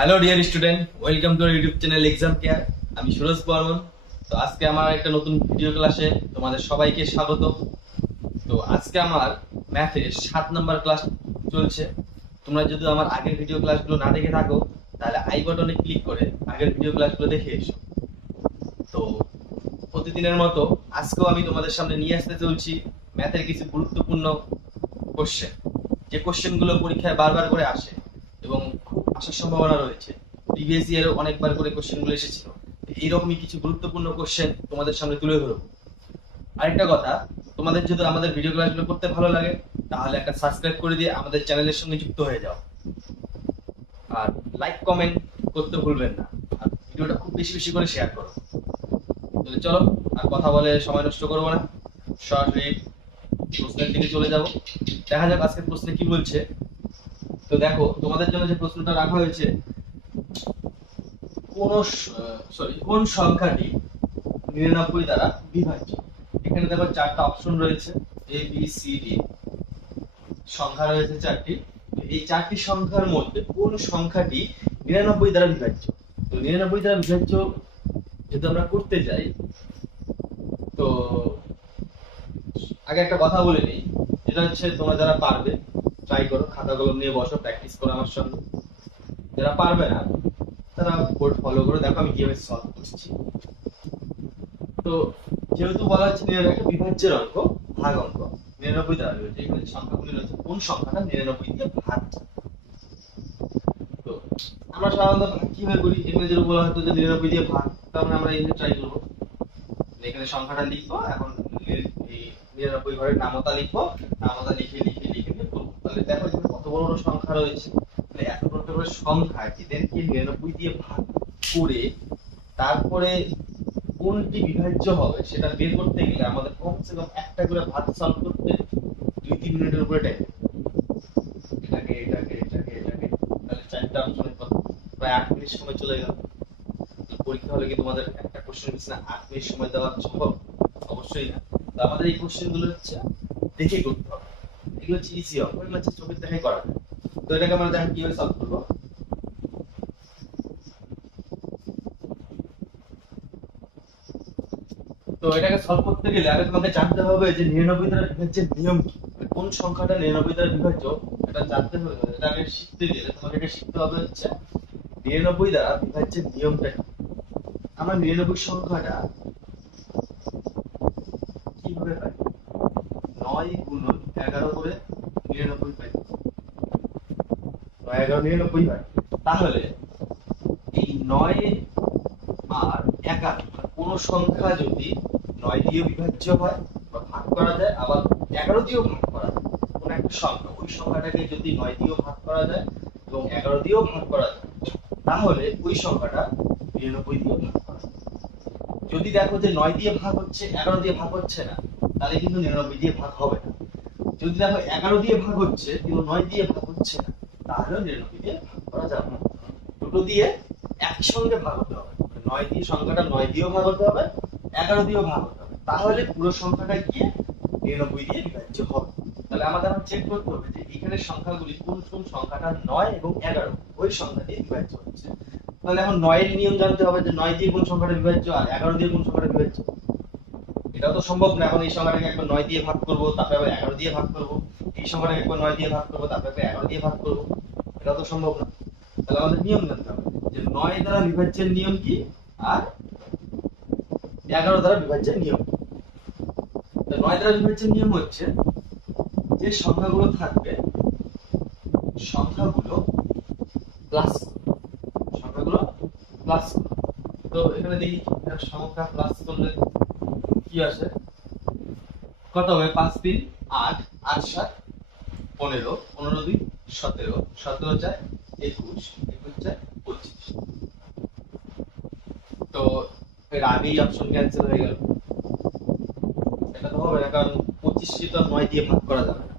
Hello dear student, welcome to YouTube channel exam care. আমি সুরজ বর্মন। তো আজকে আমার একটা নতুন ভিডিও ক্লাসে তোমাদের সবাইকে স্বাগত। তো আজকে আমার ম্যাথে 7 নম্বর ক্লাস চলছে। তোমরা যদি আমার আগের ভিডিও ক্লাসগুলো না দেখে থাকো তাহলে আই বাটনে ক্লিক করে আগের ভিডিও ক্লাসগুলো দেখে এসো। তো প্রতিদিনের মতো আজকেও আমি তোমাদের সামনে নিয়ে আসতে চলছি ম্যাথের কিছু গুরুত্বপূর্ণ কোশ্চেন, যে কোশ্চেনগুলো পরীক্ষায় বারবার করে আসে এবং খুব আসার সম্ভাবনা রয়েছে। প্রিভিয়াস ইয়ারও অনেকবার করে কোশ্চেনগুলো এসেছিল। এইরকমই কিছু গুরুত্বপূর্ণ কোশ্চেন তোমাদের সামনে তুলে ধরবো। আরেকটা কথা, তোমাদের যদি আমাদের ভিডিও ক্লাসগুলো করতে ভালো লাগে তাহলে একটা সাবস্ক্রাইব করে দিয়ে আমাদের চ্যানেলের সঙ্গে যুক্ত হয়ে যাও, আর লাইক কমেন্ট করতে ভুলবেন না, আর ভিডিওটা খুব বেশি বেশি করে শেয়ার করো। তাহলে চলো, আর কথা বলে সময় নষ্ট করবো না, সরাসরি প্রশ্নের দিকে চলে যাব। দেখা যাক আজকের প্রশ্নে কি বলছে। তো দেখো, তোমাদের জন্য যে প্রশ্নটা রাখা হয়েছে, কোন সংখ্যাটি 99 দ্বারা বিভাজ্য। এখানে দেখো 4টা অপশন রয়েছে, এ বি সি ডি সংখ্যা রয়েছে 4টি। এই 4টি সংখ্যার মধ্যে কোন সংখ্যাটি 99 দ্বারা বিভাজ্য। তো 99 দ্বারা বিভাজ্য যদি আমরা করতে যাই, তো আগে একটা কথা বলে নিই, যেটা হচ্ছে তোমরা যারা পারবে ট্রাই করো, খাতা কলম নিয়ে বসো, প্র্যাকটিস করো আমার সঙ্গে। যারা পারবে না তারা বোর্ড ফলো করে দেখো আমি কিভাবে সলভ করছি। তো যেহেতু বলা হচ্ছে একটা বিভাজ্যের অঙ্ক ভাগ অঙ্ক 99 দ্বারা বিভাজ্য, এখানে সংখ্যাগুলি রয়েছে, কোন সংখ্যাটা 99 দিয়ে ভাগ। তো আমরা সাধারণত ভাগ কিভাবে করি, এখানে যেটা বলা হতো যে 99 দিয়ে ভাগ, তার মানে আমরা এখানে ট্রাই করবো। এখানে সংখ্যাটা লিখবো, এখন এই 99 ঘরের নামতা লিখবো, নামতা লিখে লিখে লিখে করবো। তাহলে দেখো এখানে কত বড় বড় সংখ্যা রয়েছে, তাহলে এত বড় বড় সংখ্যা এদেরকে 99 দিয়ে ভাগ করে তারপরে কোনটি বিভাজ্য হবে সেটা বের করতে গেলে আমাদের কমসে কম একটা করে ভাগ সলভ করতে 2-3 মিনিটের উপরে টাইম। এটাকে এটাকে এটাকে এটাকে তাহলে 4টা অপশনের প্রায় 8 মিনিট সময় চলে গেল। পরীক্ষা হলে কি তোমাদের একটা কোশ্চেন পিছনে 8 মিনিট সময় দেওয়া সম্ভব? অবশ্যই না। তো আমাদের এই কোশ্চেন গুলো হচ্ছে দেখে করতে হবে, এগুলো হচ্ছে ইজি হবে, এগুলো হচ্ছে চোখের দেখাই করা যায়। তো এটাকে আমরা দেখেন কিভাবে সলভ করবো। তো এটাকে সলভ করতে গেলে আগে তোমাকে জানতে হবে যে 99 দ্বারা বিভাজ্যের নিয়ম কি, কোন সংখ্যাটা 99 দ্বারা বিভাজ্য এটা জানতে হবে। এটা আগে শিখতে গেলে তোমাকে এটা শিখতে হবে হচ্ছে 99 দ্বারা বিভাজ্যের নিয়মটা কি। আমরা 99 সংখ্যাটা কিভাবে পাই? 9 গুণন 11 করে 99 পাই। 9 11 99 হয়। তাহলে এই 9 আর 11 কোন সংখ্যা যদি 9 দিয়ে বিভাজ্য হয় বা ভাগ করা যায়, আবার 11 দিয়েও ভাগ করা যায়, কোন একটা সংখ্যা ওই সংখ্যাটাকে যদি 9 দিয়েও ভাগ করা যায় এবং 11 দিয়েও ভাগ করা যায়, তাহলে ওই সংখ্যাটা 99 দিয়ে ভাগ করা যায়। যদি দেখো যে 9 দিয়ে ভাগ হচ্ছে 11 দিয়ে ভাগ হচ্ছে না, তাহলে কিন্তু 99 দিয়ে ভাগ হবে না। যদি দেখো 11 দিয়ে ভাগ হচ্ছে কিন্তু 9 দিয়ে ভাগ হচ্ছে না, তাহলে 99 দিয়ে ভাগ করা যাবে না। দুটো দিয়ে একসঙ্গে ভাগ হতে হবে, 9 দিয়ে সংখ্যাটা 9 দিয়েও ভাগ হতে হবে, 11 দিয়েও ভাগ হতে হবে, তাহলে পুরো সংখ্যাটা গিয়ে 99 দিয়ে বিভাজ্য হবে। তাহলে আমাদের এখন চেক করতে হবে যে এখানে সংখ্যাগুলি কোন কোন সংখ্যাটা 9 এবং 11 ওই সংখ্যা দিয়ে বিভাজ্য হচ্ছে। তাহলে এখন 9 এর নিয়ম জানতে হবে যে 9 দিয়ে কোন সংখ্যাটা বিভাজ্য আর 11 দিয়ে কোন সংখ্যাটা বিভাজ্য। এটা তো সম্ভব না, এখন এই সংখ্যাটাকে একবার 9 দিয়ে ভাগ করব, তারপরে আবার 11 দিয়ে ভাগ করব, এই সংখ্যাটাকে একবার 9 দিয়ে ভাগ করব, তারপরে 11 দিয়ে ভাগ করব, এটা তো সম্ভব না। তাহলে আমাদের নিয়ম জানতে হবে যে 9 দ্বারা বিভাজ্যের নিয়ম কি আর 11 দ্বারা বিভাজ্যের নিয়ম কি। তো 9 দ্বারা বিভাজ্যের নিয়ম হচ্ছে যে সংখ্যাগুলো থাকবে, সংখ্যাগুলো প্লাস সংখ্যাগুলো প্লাস। তো এখানে দেখি সংখ্যা প্লাস করলে কি আসে, কত হবে? 5 3 8 8 7 15 15 2 17 17 4 21 21 4 25। তো এর আগেই অপশন ক্যান্সেল হয়ে গেল, এটা তো হবে না, কারণ 25 কে তো 9 দিয়ে ভাগ করা যাবে না।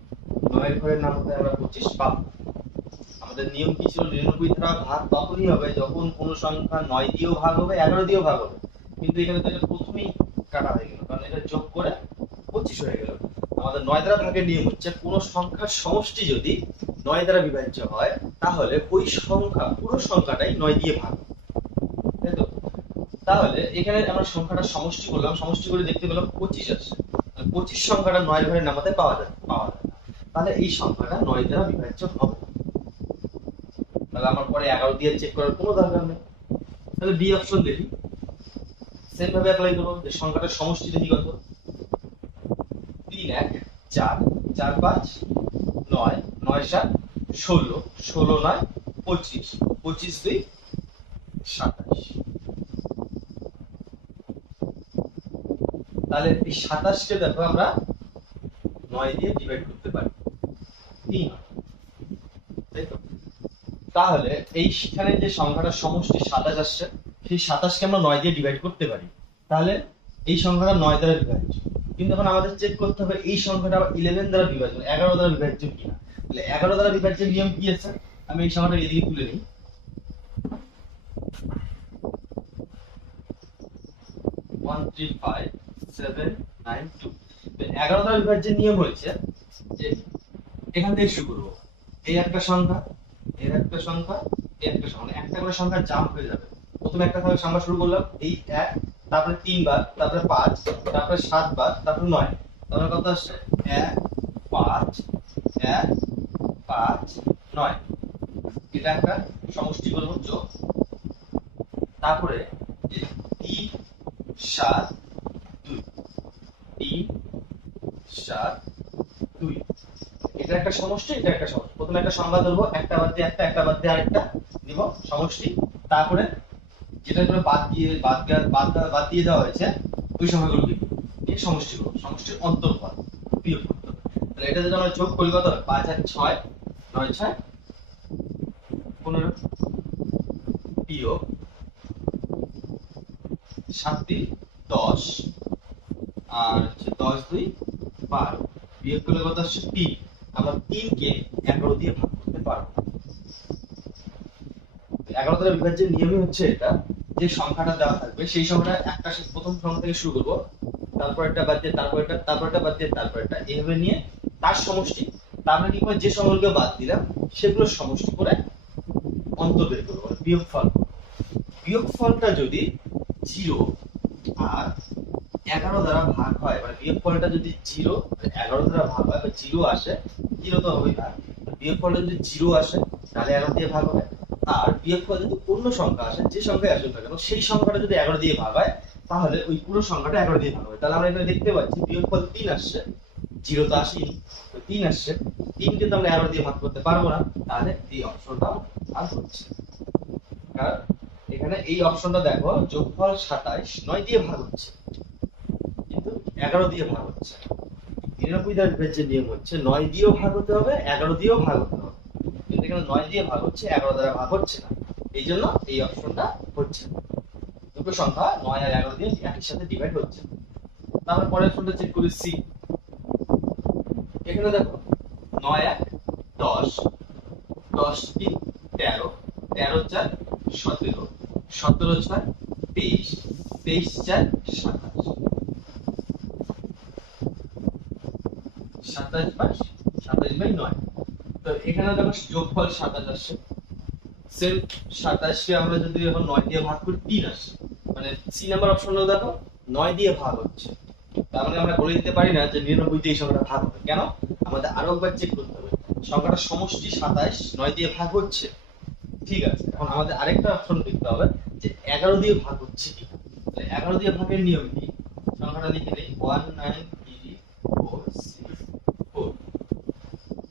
9 এর ঘরের নাম হতে আমরা 25 পাবো। আমাদের নিয়ম কি ছিল? 99 দ্বারা ভাগ তখনই হবে যখন কোনো সংখ্যা 9 দিয়েও ভাগ হবে 11 দিয়েও ভাগ হবে, কিন্তু এখানে তো এটা প্রথমেই কাটা হয়ে গেল, কারণ এটা যোগ করে 25 হয়ে গেল। আমাদের 9 দ্বারা ভাগের নিয়ম হচ্ছে কোন সংখ্যার সমষ্টি যদি 9 দ্বারা বিভাজ্য হয়, তাহলে ওই সংখ্যা পুরো সংখ্যাটাই 9 দিয়ে ভাগ, তাই তো? তাহলে এখানে আমরা সংখ্যাটা সমষ্টি করলাম, সমষ্টি করে দেখতে পেলাম 25 আসছে। 25 সংখ্যাটা 9 ঘরের নামাতে পাওয়া যায় না। তাহলে এই সংখ্যাটা 9 দ্বারা বিভাজ্য হবে। তাহলে আমার পরে 11 দিয়ে চেক করার কোনো দরকার নেই। তাহলে বি অপশন দেখি, সেম ভাবে অ্যাপ্লাই করব, যে সংখ্যাটার সমষ্টি দেখি কত। 3 1 4 4 5 9 9 7 16 16 9 25 25 2 27। তাহলে এই 27 কে দেখো আমরা 9 দিয়ে ডিভাইড করতে পারি 3, তাই তো? তাহলে এইখানে যে সংখ্যাটার সমষ্টি 27 আসছে, সেই 27 কে আমরা 9 দিয়ে ডিভাইড করতে পারি। তাহলে এই সংখ্যাটা 9 দ্বারা বিভাজ্য। কিন্তু এখন আমাদের চেক করতে হবে এই সংখ্যাটা আবার 11 দ্বারা বিভাজ্য, 11 দ্বারা বিভাজ্য কিনা। তাহলে 11 দ্বারা বিভাজ্যের নিয়ম কি আছে? আমি এই সংখ্যাটা এদিকে তুলে নিই। 135792। 11 দ্বারা বিভাজ্যের নিয়ম হচ্ছে যে এখান থেকে শুরু করবো, এই একটা সংখ্যা, এর একটা সংখ্যা, এই একটা সংখ্যা, মানে একটা করে সংখ্যা জাম্প হয়ে যাবে। প্রথমে একটা সংখ্যা শুরু করলাম, এই 1, তারপরে 3 বার, তারপরে 5, তারপরে 7 বার, তারপরে 9। তাহলে কত আসছে? 1 5 1 5 9। এটা একটা সমষ্টি করব, যোগ। তারপরে 3 7 2, 3 7 2। এটা একটা সমষ্টি, এটা একটা সমষ্টি। প্রথমে একটা সংখ্যা ধরবো, একটা বাদ দিয়ে একটা, একটা বাদ দিয়ে আরেকটা দিব সমষ্টি। তারপরে যেটা করে বাদ দিয়ে দেওয়া হয়েছে ওই সংখ্যাগুলো দিব, এই সমষ্টি করব, সমষ্টির অন্তর্ফল বিয়োগ করতে হবে। তাহলে এটা যদি আমরা যোগ করি কত হবে? 5 আর 6 9 6 15 বিয়োগ 7 3 10 আর 10 2 12 বিয়োগ করলে কত আসছে? 3। আমরা 3 কে 11 দিয়ে ভাগ করতে পারবো। 11 দ্বারা বিভাজ্যের নিয়মই হচ্ছে এটা, যে সংখ্যাটা দেওয়া থাকবে সেই সংখ্যাটা একটা প্রথম সংখ্যা থেকে শুরু করব, তারপর একটা বাদ দিয়ে, তারপর একটা, তারপর একটা বাদ দিয়ে, তারপর একটা, এইভাবে নিয়ে তার সমষ্টি। তারপরে কি করে যে সংখ্যাগুলো বাদ দিলাম সেগুলোর সমষ্টি করে অন্তর বের করবো, বিয়োগফল। বিয়োগফলটা যদি 0 আর 11 দ্বারা ভাগ হয়, মানে বিয়োগফলটা যদি 0 11 দ্বারা ভাগ হয় বা 0 আসে, 0 তো হবেই ভাগ। বিয়োগফলটা যদি 0 আসে তাহলে 11 দিয়ে ভাগ হবে। আর বিয়োগফল যদি পূর্ণ সংখ্যা আসে, যে সংখ্যায় আসুক না কেন, সেই সংখ্যাটা যদি 11 দিয়ে ভাগ হয় তাহলে ওই পুরো সংখ্যাটা 11 দিয়ে ভাগ হবে। তাহলে আমরা এখানে দেখতে পাচ্ছি বিয়োগফল 3 আসছে, 0 তো আসেনি, তো 3 আসছে। 3 কে তো আমরা 11 দিয়ে ভাগ করতে পারবো না, তাহলে এই অপশনটা আর হচ্ছে। কারণ এখানে এই অপশনটা দেখো, যোগফল 27 9 দিয়ে ভাগ হচ্ছে, কিন্তু 11 দিয়ে ভাগ হচ্ছে। 99 দ্বারা বিভাজ্যের নিয়ম হচ্ছে 9 দিয়েও ভাগ হতে হবে, 11 দিয়েও ভাগ হতে হবে। কিন্তু এখানে 9 দিয়ে ভাগ হচ্ছে, 11 দ্বারা ভাগ হচ্ছে না। এই জন্য এই অপশনটা হচ্ছে। দুটো সংখ্যা 9 আর 11 দিয়ে একই সাথে ডিভাইড হচ্ছে। তাহলে পরের অপশনটা চেক করি, সি। এখানে দেখো 9 1 10 10 3 13 13 4 17 17 6 23 23 4 27 27/9। তো এখানে দেখো যোগফল 27 আসছে। সেম 27 কে আমরা যদি এখন 9 দিয়ে ভাগ করি 3 আসে, মানে সি নাম্বার অপশনটা দেখো 9 দিয়ে ভাগ হচ্ছে। তার মানে আমরা বলে দিতে পারি না যে 99 দিয়ে এই সংখ্যাটা ভাগ হবে। কেন? আমাদের আরো একবার চেক করতে হবে, সংখ্যাটা সমষ্টি 27 9 দিয়ে ভাগ হচ্ছে, ঠিক আছে। এখন আমাদের আরেকটা অপশন দেখতে হবে যে 11 দিয়ে ভাগ হচ্ছে কি। তাহলে 11 দিয়ে ভাগের নিয়ম কি? সংখ্যাটা লিখে নেই 19346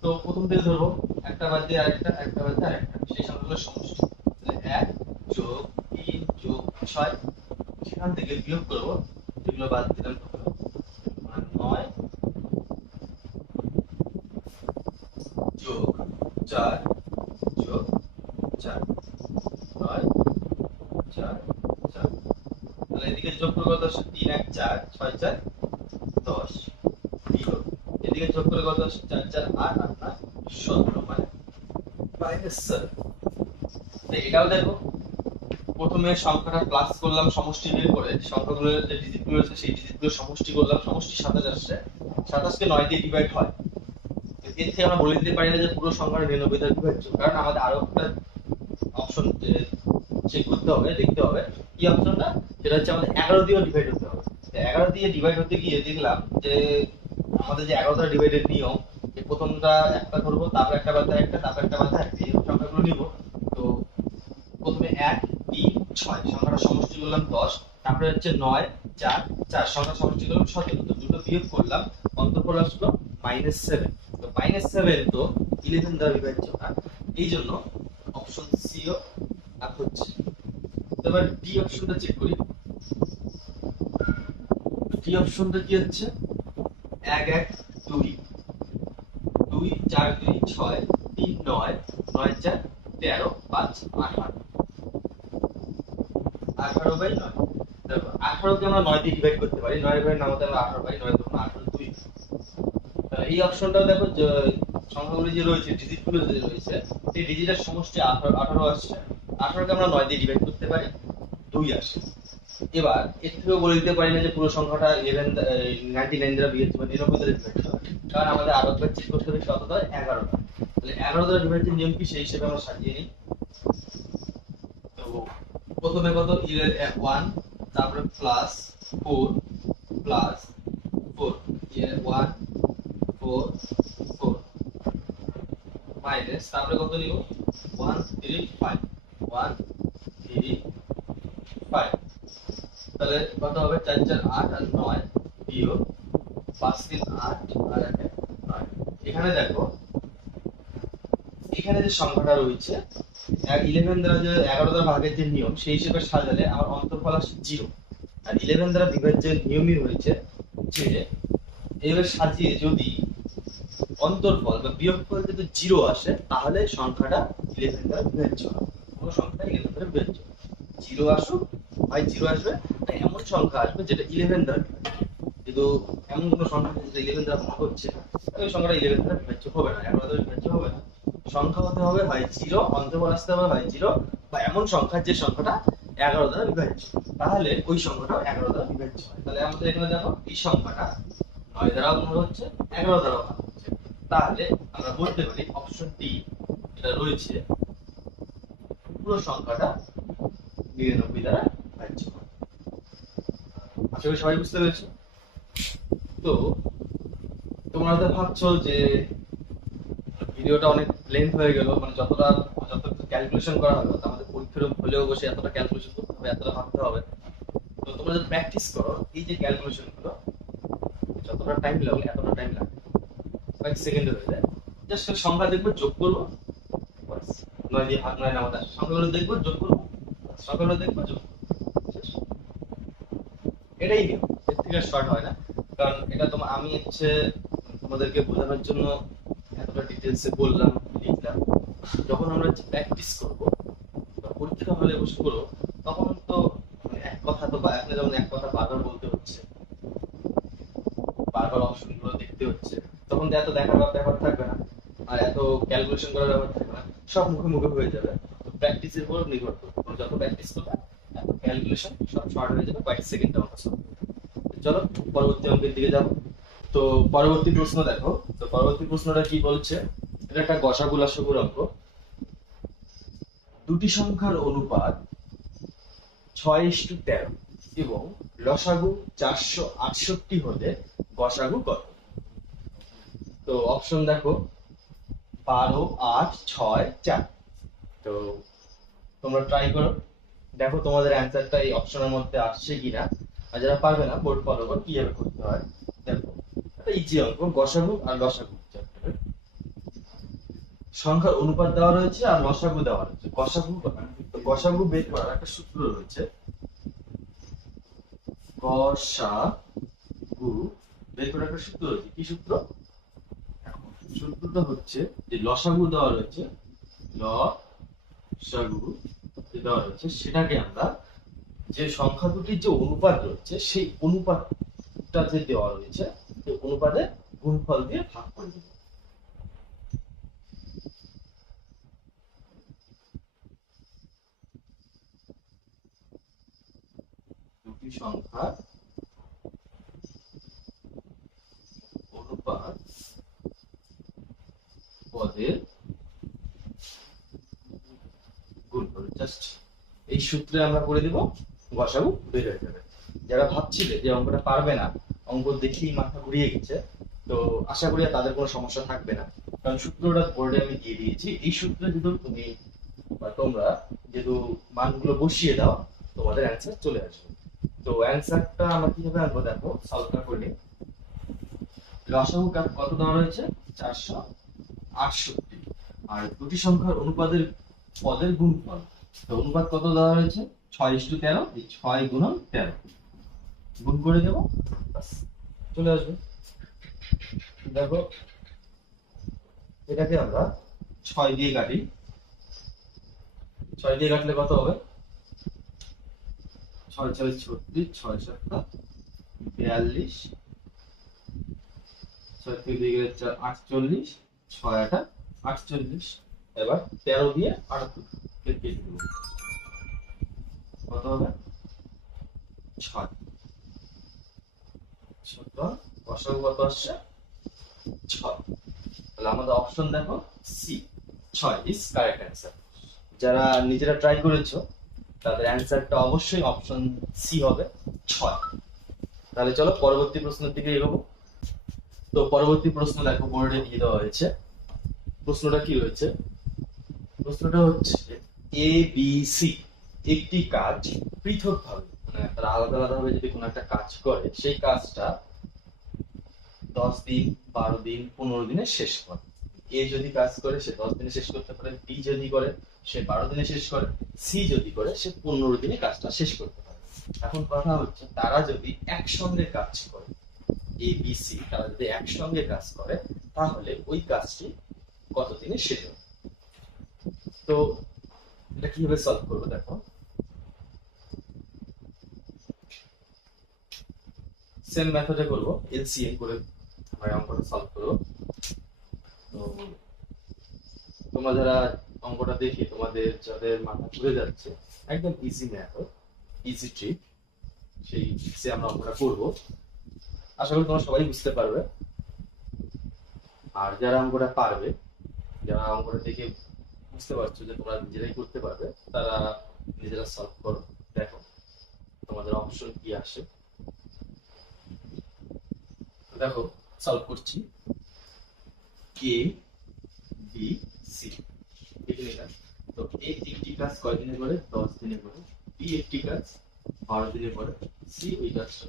তো প্রথম থেকে ধরবো, একটা বাদ দিয়ে আরেকটা, একটা বাদ দিয়ে আরেকটা, সেই সংখ্যাগুলোর সমষ্টি। তাহলে 1 যোগ 3 যোগ 6, সেখান থেকে বিয়োগ করবো যেগুলো বাদ দিলাম, 9 যোগ 4 যোগ 4 9 4 4। তাহলে এদিকে যোগ করে কত আসছে? 3 1 4 6 4 10 বিয়োগ এদিকে যোগ করে কত আসছে? 4 4 8 8 9 17, মানে -7। এটাও দেখো, প্রথমে সংখ্যাটা প্লাস করলাম সমষ্টি বের করে, সংখ্যাগুলোর যে ডিজিটগুলো আছে সেই ডিজিটগুলো সমষ্টি করলাম, সমষ্টি 27 আসছে। 27 কে 9 দিয়ে ডিভাইড হয়, এর থেকে আমরা বলে দিতে পারি না যে পুরো সংখ্যাটা নিরানব্বই দ্বারা বিভাজ্য, কারণ আমাদের আরো একটা অপশন চেক করতে হবে, দেখতে হবে কি অপশনটা, সেটা হচ্ছে আমাদের 11 দিয়ে ডিভাইড হতে হবে। 11 দিয়ে ডিভাইড হতে গিয়ে দেখলাম যে আমাদের যে 11 দ্বারা ডিভাইডের নিয়ম, যে প্রথমটা একটা ধরবো, তারপর একটা বাদ একটা, তারপর একটা বাদ একটা, এই সংখ্যাগুলো নিব। তো প্রথমে 1 3 6 সংখ্যাটা সমষ্টি করলাম 10, তারপরে হচ্ছে 9 4 4 সংখ্যা সমষ্টি করলাম 17, তো দুটো বিয়োগ করলাম, অন্তরফল আসলো -7। তো -7 তো 11 দ্বারা বিভাজ্য না, এই জন্য অপশন সি ও আর হচ্ছে। এবার ডি অপশনটা চেক করি। ডি অপশনটা কি হচ্ছে, 1 1 2 2 4 2 6 3 9 9 4 13 5 18 18/9। দেখো 18 কে আমরা 9 দিয়ে ডিভাইড করতে পারি, 9 এর নামতে আমরা 18 পাই, 9 দুগুণ 18 2। এই অপশনটাও দেখো যে সংখ্যাগুলো যে রয়েছে, ডিজিটগুলো যে রয়েছে, সেই ডিজিটের সমষ্টি 18 আসছে। 18 কে আমরা 9 দিয়ে ডিভাইড করতে পারি, 2 আসে। এবার এর থেকেও বলে দিতে পারি না যে পুরো সংখ্যাটা 99 দ্বারা বিভাজ্য বা 99 দ্বারা বিভাজ্য, কারণ আমাদের আরো একবার চেক করতে হবে কতটা, 11টা। তাহলে 11 দ্বারা বিভাজ্যের নিয়ম কি সেই হিসেবে আমরা সাজিয়ে নিই। তো প্রথমে কত 1, তারপরে প্লাস 4 প্লাস 4 1 4 4 মাইনাস, তারপরে কত নিব 1 3 5 1 3 5। তাহলে কত হবে 4 4 8 আর 9 বিয়োগ 5 3 8 আর 1 9। এখানে দেখো, এখানে যে সংখ্যাটা রয়েছে 11 দ্বারা যে 11 দ্বারা ভাগের যে নিয়ম সেই হিসেবে সাজালে আমার অন্তরফল আসে 0। আর 11 দ্বারা বিভাজ্যের নিয়মই রয়েছে যে এইভাবে সাজিয়ে যদি অন্তরফল বা বিয়োগফল যদি 0 আসে, তাহলে সংখ্যাটা 11 দ্বারা বিভাজ্য হবে। কোনো সংখ্যা 11 দ্বারা বিভাজ্য, 0 আসুক হয় 0 আসবে, না এমন সংখ্যা আসবে যেটা 11 দ্বারা বিভাজ্য। কিন্তু এমন কোনো সংখ্যা যেটা 11 দ্বারা ভাগ হচ্ছে না, তাহলে ওই সংখ্যাটা 11 দ্বারা বিভাজ্য হবে না, 11 দ্বারা বিভাজ্য হবে না। সংখ্যা হতে হবে হয় 0, অন্তর্ফল আসতে হবে হয় 0, বা এমন সংখ্যা যে সংখ্যাটা 11 দ্বারা বিভাজ্য, তাহলে ওই সংখ্যাটাও 11 দ্বারা বিভাজ্য হয়। তাহলে আমাদের এখানে দেখো এই সংখ্যাটা 9 দ্বারাও ভাগ হচ্ছে, 11 দ্বারাও ভাগ হচ্ছে। তাহলে আমরা বলতে পারি অপশন ডি যেটা রয়েছে, পুরো সংখ্যাটা 99 দ্বারা বিভাজ্য। আশা করি সবাই বুঝতে পেরেছো। তো তোমরা হয়তো ভাবছো যে ভিডিওটা অনেক লেন্থ হয়ে গেল, মানে যত ক্যালকুলেশন করা হলো, আমাদের পরীক্ষার হলেও বসে এতটা ক্যালকুলেশন করতে হবে, এতটা ভাবতে হবে। তো তোমরা যদি প্র্যাকটিস করো এই যে ক্যালকুলেশন গুলো, যতটা টাইম লাগবে এতটা টাইম লাগবে, কয়েক সেকেন্ডে হয়ে যায়। জাস্ট সংখ্যা দেখবো, যোগ করবো, বাস 9 দিয়ে ভাগ 9 নামাতে আসে, সংখ্যাগুলো দেখবো, যোগ করবো, সংখ্যাগুলো দেখবো, যোগ করবো, শেষ। এটাই নিয়ম, এর থেকে শর্ট হয় না। কারণ এটা আমি তোমাদেরকে বোঝানোর জন্য এতটা ডিটেলসে বললাম, লিখলাম। যখন আমরা প্র্যাকটিস করবো বা পরীক্ষা হলে বসে করবো, তখন তো এক কথা তো, বা এখন যেমন এক কথা বারবার বলতে হচ্ছে, বারবার অপশন গুলো দেখতে হচ্ছে, তখন তো এত দেখার ব্যাপার থাকবে না, আর এত ক্যালকুলেশন করার ব্যাপার থাকবে না, সব মুখে মুখে হয়ে যাবে। তো প্র্যাকটিসের উপর নির্ভর করবে, তোমরা যত প্র্যাকটিস করবে এত ক্যালকুলেশন সব শর্ট হয়ে যাবে, কয়েক সেকেন্ডের মতো। চলো পরবর্তী অঙ্কের দিকে যাবো। তো পরবর্তী প্রশ্ন দেখো, তো পরবর্তী প্রশ্নটা কি বলছে, এটা একটা গসাগু লসাগুর অঙ্ক। দুটি সংখ্যার অনুপাত 6:13 এবং লসাগু 468 হলে গসাগু কত? তো অপশন দেখো 12 8 6 4। তো তোমরা ট্রাই করো, দেখো তোমাদের অ্যান্সারটা এই অপশনের মধ্যে আসছে কিনা। আর যারা পারবে না, বোর্ড ফলো করো কিভাবে করতে হয়। দেখো এটা ইজি অঙ্ক, গসাগু আর লসাগু সংখ্যার অনুপাত দেওয়া রয়েছে আর লসাগু দেওয়া রয়েছে। গসাগু তো গসাগু বের করার একটা সূত্র রয়েছে, গসাগু বের করার একটা সূত্র রয়েছে। কি সূত্র? সূত্রটা হচ্ছে যে লসাগু দেওয়া রয়েছে, লসাগু দেওয়া রয়েছে, সেটাকে আমরা যে সংখ্যা দুটির যে অনুপাত রয়েছে সেই অনুপাতটা যে দেওয়া রয়েছে সেই অনুপাতে গুণফল দিয়ে ভাগ করে দেব। দুটি সংখ্যার অনুপাত পদের গুণফল। জাস্ট এই সূত্রে আমরা করে দিব, গসাগু বের হয়ে যাবে। যারা ভাবছিলে যে অঙ্কটা পারবে না, অঙ্ক দেখেই মাথা ঘুরিয়ে গেছে, তো আশা করি আর তাদের কোনো সমস্যা থাকবে না, কারণ সূত্রটা বোর্ডে আমি দিয়ে দিয়েছি। এই সূত্রে যদি তুমি বা তোমরা যেহেতু মানগুলো বসিয়ে দাও, তোমাদের অ্যান্সার চলে আসবে। তো অ্যান্সারটা আমরা কিভাবে আনবো দেখো, সলভটা করে নিই। লসাগু কত দেওয়া রয়েছে? 468। আর দুটি সংখ্যার অনুপাতের পদের গুণফল, তো অনুপাত কত দেওয়া হয়েছে? 6:13। এই 6 গুণন 13 গুণ করে দেবো, বাস চলে আসবে। দেখো এটাকে আমরা 6 দিয়ে কাটি। 6 দিয়ে কাটলে কত হবে? 6 6 36, 6 7 42, 6 থেকে 2 গেলে 4 48, 6 8 48। এবার 13 দিয়ে 78 কেটে দেব, কত হবে? 6। ছোট লসাগু কত আসছে? 6। তাহলে আমাদের অপশন দেখো সি, 6 ইজ কারেক্ট অ্যান্সার। যারা নিজেরা ট্রাই করেছো তাদের অ্যান্সারটা অবশ্যই অপশন সি হবে, 6। তাহলে চলো পরবর্তী প্রশ্নের দিকে এগোবো। তো পরবর্তী প্রশ্ন দেখো বোর্ডে দিয়ে দেওয়া হয়েছে। প্রশ্নটা কি রয়েছে? প্রশ্নটা হচ্ছে এ বি সি একটি কাজ পৃথকভাবে, মানে তারা আলাদা আলাদা ভাবে যদি কোনো একটা কাজ করে, সেই কাজটা 10 দিন, 12 দিন, 15 দিনে শেষ করে। এ যদি কাজ করে সে 10 দিনে শেষ করতে পারে, বি যদি করে সে 12 দিনে শেষ করে, সি যদি করে সে 15 দিনে কাজটা শেষ করতে পারে। এখন কথা হচ্ছে তারা যদি একসঙ্গে কাজ করে, এ বি সি তারা যদি একসঙ্গে কাজ করে, তাহলে ওই কাজটি কত দিনে শেষ হবে। তো এটা কিভাবে সলভ করবো দেখো, সেম মেথডে করবো, এলসিএম করে আমরা অঙ্কটা সলভ করবো। তো তোমরা যারা অঙ্কটা দেখে তোমাদের যাদের মাথা ঘুরে যাচ্ছে, একদম ইজি মেথড, ইজি ট্রিক, সেই ট্রিক্সে আমরা অঙ্কটা করবো। আশা করি তোমরা সবাই বুঝতে পারবে। আর যারা অঙ্কটা পারবে, যারা অঙ্কটা দেখে বুঝতে পারছো যে তোমরা নিজেরাই করতে পারবে, তারা নিজেরা সলভ করো, দেখো তোমাদের অপশন কি আসে। দেখো সলভ করছি, এ বি সি লিখে নিলাম। তো এ একটি কাজ কয়দিনে করে? 10 দিনে করে। বি একটি কাজ 12 দিনে করে। সি ওই কাজটা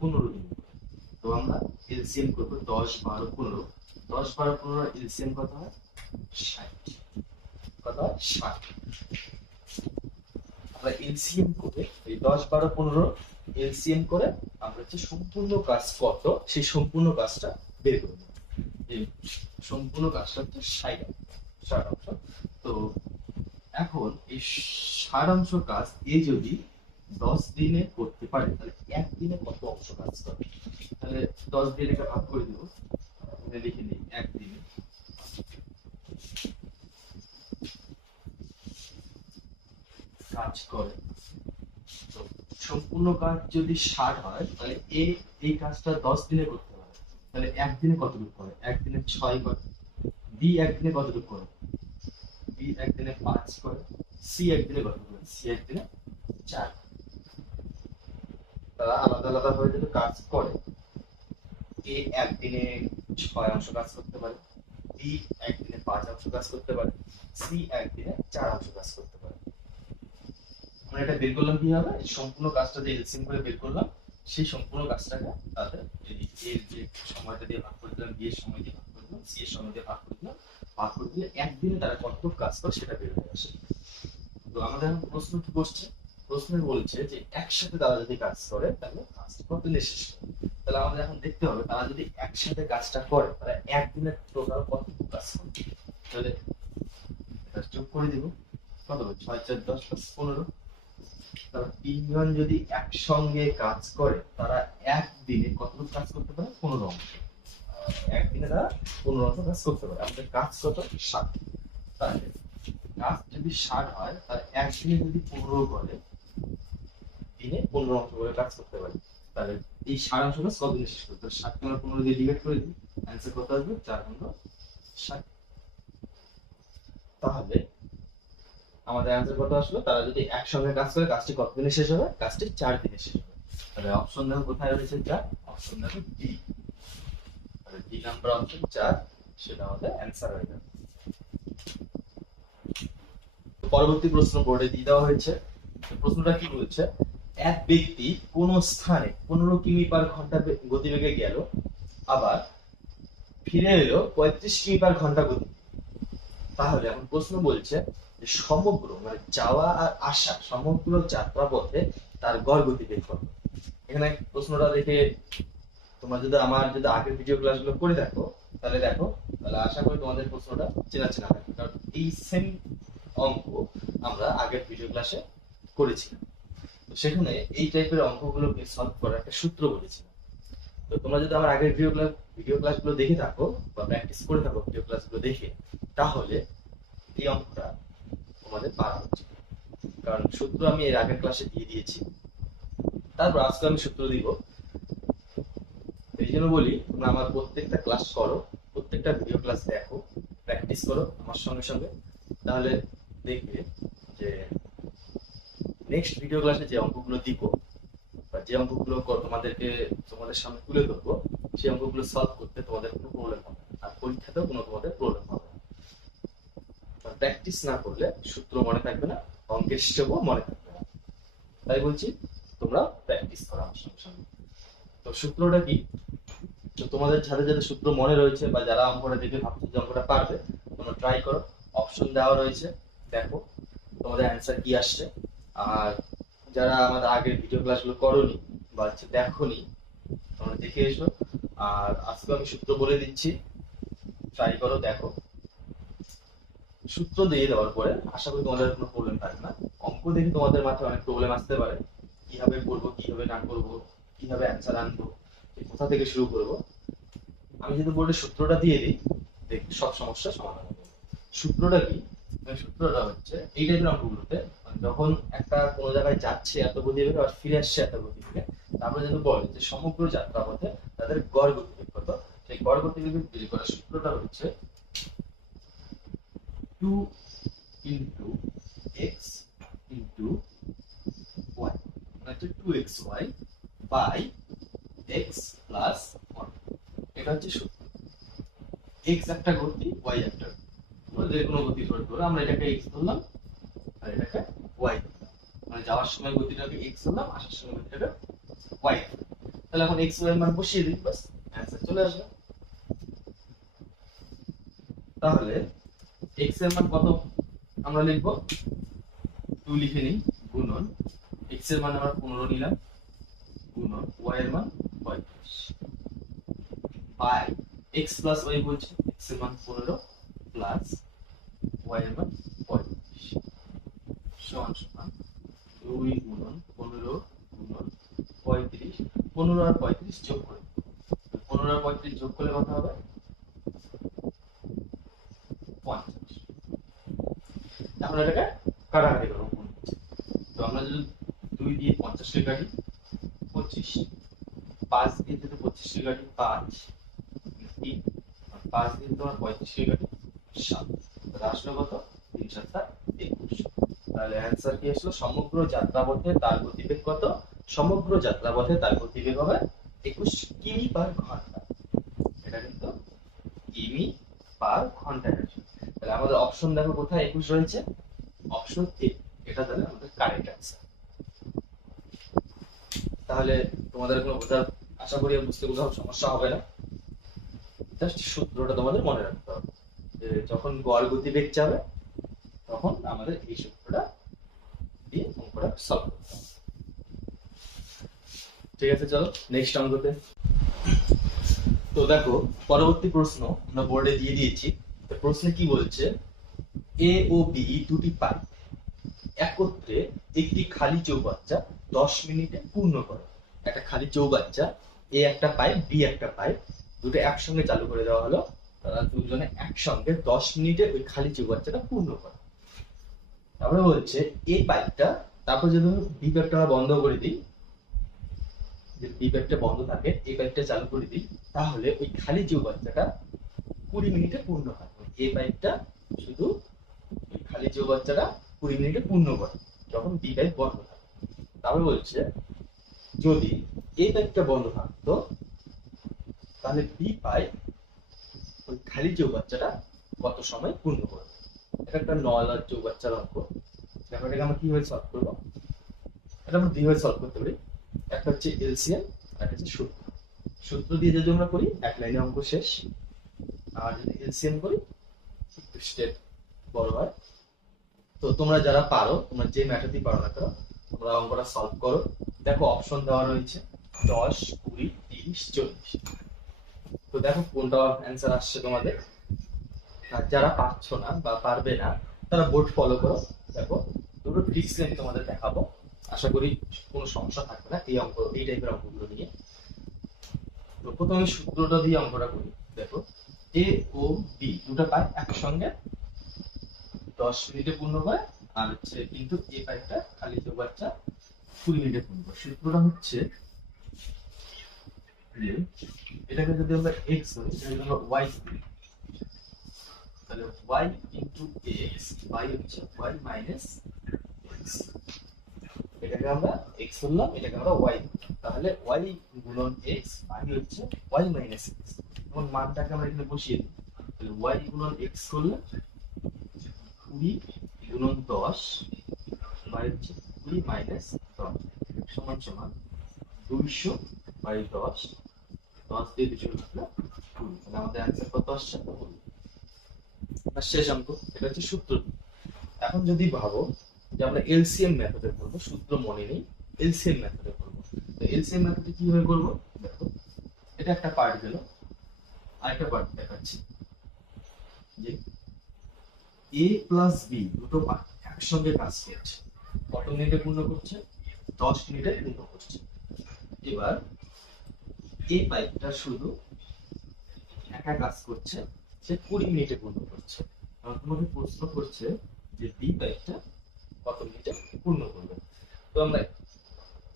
15 দিনে করে। তো আমরা এলসিএম করবো 10 12 15। 10 12 15 এলসিএম কত হয়? 60। কত হয়? 60। আমরা এলসিএম করে এই 10 12 15 এলসিএম করে আমরা হচ্ছে সম্পূর্ণ কাজ কত, সেই সম্পূর্ণ কাজটা বের করব। এই সম্পূর্ণ কাজটা হচ্ছে 60 অংশ। তো এখন এই 60 কাজ এ যদি 10 দিনে করতে পারে, তাহলে একদিনে কত অংশ কাজ করে? তাহলে 10 দিয়ে এটা ভাগ করে দিব, লিখে নিই একদিনে কাজ করে। তো সম্পূর্ণ কাজ যদি 60 হয়, তাহলে এ এই কাজটা 10 দিনে করতে পারে, তাহলে একদিনে কতটুকু করে? একদিনে 6 করে। বি একদিনে কতটুকু করে? বি একদিনে 5 করে। সি একদিনে কত করে? সি একদিনে 4। তারা আলাদা আলাদা ভাবে যদি কাজ করে, এ একদিনে 6 অংশ কাজ করতে পারে, বি একদিনে 5 অংশ কাজ করতে পারে, সি একদিনে 4 অংশ কাজ করতে পারে। আমরা এটা বের করলাম কিভাবে? এই সম্পূর্ণ কাজটা যে এলসিএম করে বের করলাম, সেই সম্পূর্ণ কাজটাকে তাদের এর যে সময়টা দিয়ে ভাগ করে দিলাম, বি এর সময় দিয়ে ভাগ করে দিলাম, সি এর সময় দিয়ে ভাগ করে দিলাম, ভাগ করে দিলে একদিনে তারা কতটুকু কাজ করে সেটা বের হয়ে আসে। তো আমাদের এখন প্রশ্ন কি করছে? প্রশ্নে বলছে যে একসাথে তারা যদি কাজ করে তাহলে কাজটা কত দিনে শেষ হবে। তাহলে আমাদের এখন দেখতে হবে তারা যদি একসাথে কাজটা করে তাহলে একদিনে টোটাল কতটুকু কাজ করে। তাহলে এটা যোগ করে দিব, কত হবে? 6 4 10 15। তারা তিনজন যদি একসঙ্গে কাজ করে, তারা একদিনে কতটুকু কাজ করতে পারে? 15 অংশ। একদিনে তারা 15 অংশ কাজ করতে পারে। আমাদের কাজ কত? 60। তাহলে কাজ যদি 60 হয়, তাহলে একদিনে যদি 15 করে, দিনে 15 অংশ করে কাজ করতে পারে। তাহলে এই 60 অংশ কাজ কত দিনে শেষ করতে হবে? 60 কে আমরা 15 দিয়ে ডিভাইড করে দিই, অ্যান্সার কত আসবে? 4 15 60। তাহলে আমাদের অ্যান্সার কত আসলো? তারা যদি একসঙ্গে কাজ করে কাজটি কত দিনে শেষ হবে? কাজটি 4 দিনে শেষ হবে। তাহলে অপশন দেখো কোথায় রয়েছে? 4। অপশন দেখো ডি। তাহলে ডি নাম্বার অপশন 4, সেটা আমাদের অ্যান্সার হয়ে যাবে। পরবর্তী প্রশ্ন বোর্ডে দিয়ে দেওয়া হয়েছে। প্রশ্নটা কি বলছে? এক ব্যক্তি কোন স্থানে 15 কিমি পার ঘন্টা গতিবেগে গেল, আবার ফিরে এলো 35 কিমি পার ঘন্টা গতি। তাহলে এখন প্রশ্ন বলছে যে সমগ্র মানে যাওয়া আর আসা সমগ্র যাত্রা পথে তার গড় গতিবেগ কত। এখানে প্রশ্নটা দেখে তোমরা যদি আমার যদি আগের ভিডিও ক্লাসগুলো করে দেখো তাহলে দেখো, তাহলে আশা করি তোমাদের প্রশ্নটা চেনা চেনা থাকবে, কারণ এই সেম অঙ্ক আমরা আগের ভিডিও ক্লাসে করেছিলাম। তো সেখানে এই টাইপের অঙ্কগুলোকে সলভ করার একটা সূত্র বলেছিলাম। তো তোমরা যদি আমার আগের ভিডিও ক্লাসগুলো দেখে থাকো বা প্র্যাকটিস করে থাকো ভিডিও ক্লাসগুলো দেখে, তাহলে এই অঙ্কটা তোমাদের পারা উচিত, কারণ সূত্র আমি এর আগের ক্লাসে দিয়ে দিয়েছি। তারপর আজকে আমি সূত্র দিব। এই জন্য বলি তোমরা আমার প্রত্যেকটা ক্লাস করো, প্রত্যেকটা ভিডিও ক্লাস দেখো, প্র্যাকটিস করো আমার সঙ্গে সঙ্গে, তাহলে দেখবে যে নেক্সট ভিডিও ক্লাসে যে অঙ্কগুলো দিব বা যে অঙ্কগুলো তোমাদের সামনে তুলে ধরবো, সেই অঙ্কগুলো সলভ করতে তোমাদের কোনো প্রবলেম হবে না, আর পরীক্ষাতেও কোনো তোমাদের প্রবলেম হবে না। প্র্যাকটিস না করলে সূত্র মনে থাকবে না, অঙ্কের হিসেবও মনে থাকবে না। তাই বলছি তোমরা প্র্যাকটিস করো আমার সঙ্গে সঙ্গে। তো সূত্রটা কি? তো তোমাদের যাদের যাদের সূত্র মনে রয়েছে বা যারা অঙ্কটা দেখে ভাবছো যে অঙ্কটা পারবে, তোমরা ট্রাই করো। অপশন দেওয়া রয়েছে, দেখো তোমাদের অ্যান্সার কি আসছে। আর যারা আমাদের আগের ভিডিও ক্লাসগুলো করোনি বা দেখোনি, তোমরা দেখে এসো। আর আজকে আমি সূত্র বলে দিচ্ছি, ট্রাই করো, দেখো। সূত্র দিয়ে দেওয়ার পরে আশা করি তোমাদের কোনো প্রবলেম থাকবে না। অঙ্ক দেখে তোমাদের মাথায় অনেক প্রবলেম আসতে পারে, কিভাবে করবো, কিভাবে না করবো, কিভাবে অ্যান্সার আনবো, কোথা থেকে শুরু করবো। আমি যদি বোর্ডে সূত্রটা দিয়ে দিই, দেখি সব সমস্যার সমাধান হবে। সূত্রটা কি? সূত্রটা হচ্ছে এই টাইপের অঙ্কগুলোতে যখন একটা কোনো জায়গায় যাচ্ছে এত গতিবেগে আর ফিরে আসছে এত গতিবেগে, তারপরে যদি বলে যে সমগ্র যাত্রা পথে তাদের গড় গতিবেগ কত, সেই গড় গতিবেগ বের করার সূত্রটা হচ্ছে 2 into x into y, মানে 2xy by x plus 1। এটা হচ্ছে সূত্র। x একটা গতি, y একটা গতি, যে কোনো গতি ধরে আমরা এটাকে x ধরলাম আর এটাকে y ধরলাম, মানে যাওয়ার সময় গতিটাকে x ধরলাম, আসার সময় গতিটাকে y ধরলাম। তাহলে এখন x y এর মান বসিয়ে দিই, বাস অ্যান্সার চলে আসবে। তাহলে x এর মান কত আমরা লিখব? 2 লিখে নিই, গুণন x এর মান আমরা 15 নিলাম, গুণন y এর মান 35 বাই x প্লাস y বলছে, x এর মান 15 প্লাস y এর মান 35 সমান সমান 2 গুণন 15 গুণন 35, 15 আর 35 যোগ করে 15 আর 35 যোগ করলে কত হবে? 50। এখন এটাকে কাটাকাটি করবো। তো আমরা যদি 2 দিয়ে 50 কে কাটি 25, 5 দিয়ে যদি 25 কে কাটি 5, 5 দিয়ে তোমার 35 কে কাটি 7, তাহলে আসলো কত? 3 7 21। তাহলে অ্যান্সার কি আসলো? সমগ্র যাত্রাপথে তার গতিবেগ কত? সমগ্র যাত্রাপথে তার গতিবেগ হবে 21 কিমি পার ঘন্টা। এটা কিন্তু কিমি পার ঘন্টা। তাহলে আমাদের অপশন দেখো কোথায় 21 রয়েছে? অপশন এ, এটা তাহলে আমাদের কারেক্ট অ্যান্সার। তাহলে তোমাদের কোনো বোঝার আশা করি বুঝতে কোথাও সমস্যা হবে না। জাস্ট সূত্রটা তোমাদের মনে রাখতে হবে, যে যখন গড় গতিবেগ যাবে তখন আমাদের এই সূত্রটা দিয়ে অঙ্কটা সলভ করতে হবে। ঠিক আছে, চলো নেক্সট অঙ্কতে। তো দেখো পরবর্তী প্রশ্ন আমরা বোর্ডে দিয়ে দিয়েছি। প্রশ্নে কি বলছে? এ ও বি দুটি পাইপ একত্রে একটি খালি চৌবাচ্চা 10 মিনিটে পূর্ণ করে। একটা খালি চৌবাচ্চা, এ একটা পাইপ, বি একটা পাইপ, দুটো একসঙ্গে চালু করে দেওয়া হলো, তারা দুজনে একসঙ্গে 10 মিনিটে ওই খালি চৌবাচ্চাটা পূর্ণ করে। তারপরে বলছে এই পাইপটা, তারপর যদি বি পাইপটা বন্ধ করে দিই, যে বি পাইপটা বন্ধ থাকে, এই পাইপটা চালু করে দিই, তাহলে ওই খালি চৌবাচ্চাটা 20 মিনিটে পূর্ণ হয়। এই পাইপটা শুধু ওই খালি চৌবাচ্চাটা 20 মিনিটে পূর্ণ করে যখন বি পাইপ বন্ধ থাকে। তারপরে বলছে যদি এ পাইপটা বন্ধ থাকতো তাহলে বি পাইপ ওই খালি চৌবাচ্চাটা কত সময় পূর্ণ করবে। এটা একটা নলার চৌবাচ্চার অঙ্ক। দেখো এটাকে আমরা কিভাবে সলভ করবো, এটা আমরা দুইভাবে সলভ করতে পারি। একটা হচ্ছে এলসিএম আর একটা হচ্ছে সূত্র। সূত্র দিয়ে যদি আমরা করি এক লাইনে অঙ্ক শেষ, আর যদি এলসিএম করি একটু স্টেপ বড় হয়। তো তোমরা যারা পারো, তোমরা যে ম্যাথডই পারো না কেন, তোমরা অঙ্কটা সলভ করো। দেখো অপশন দেওয়া রয়েছে 10, 20, 30, 40। তো দেখো কোনটা অ্যান্সার আসছে তোমাদের। আর যারা পারছো না বা পারবে না তারা বোর্ড ফলো করো। দেখো দুটো ট্রিক্স আমি তোমাদের দেখাবো, আশা করি কোনো সমস্যা থাকবে না এই টাইপের অঙ্কগুলো নিয়ে। তো প্রথমে আমি সূত্রটা দিয়ে অঙ্কটা করি। দেখো এ ও বি দুটো পাইপ একসঙ্গে 10 মিনিটে পূর্ণ করে, আর হচ্ছে কিন্তু এ পাইপটা খালি চৌবাচ্চা 20 মিনিটে পূর্ণ করে। সূত্রটা হচ্ছে এটাকে যদি আমরা এক্স ধরি, এটাকে যদি আমরা ওয়াই ধরি, তাহলে y ইনটু x, y হচ্ছে y মাইনাস x। এটাকে আমরা x বললাম, এটাকে আমরা y বললাম। তাহলে y গুণন x y হচ্ছে y মাইনাস x। এখন মানটাকে আমরা এখানে বসিয়ে দিই। তাহলে y গুণন x করলে 20 গুণন 10 y হচ্ছে 20 মাইনাস 10 সমান সমান 200 বাই 10, 10 দিয়ে 200 কাটলে 20। তাহলে আমাদের অ্যান্সার কত আসছে? আর শেষ অঙ্ক, এটা হচ্ছে সূত্র। এখন যদি ভাবো যে আমরা এলসিএম মেথডে করবো, সূত্র মনে নেই, এলসিএম মেথডে করবো। তো এলসিএম মেথডে কিভাবে করবো, দেখো এটা একটা পার্ট গেল, আরেকটা পার্ট দেখাচ্ছি। যে এ প্লাস বি দুটো পার্ট একসঙ্গে কাজ করছে, কত মিনিটে পূর্ণ করছে? 10 মিনিটে পূর্ণ করছে। এবার এ পাইপটা শুধু একা কাজ করছে, সে 20 মিনিটে পূর্ণ করছে। আর তোমাকে প্রশ্ন করছে যে বি পাইপটা কত মিনিটে পূর্ণ করবে। তো আমরা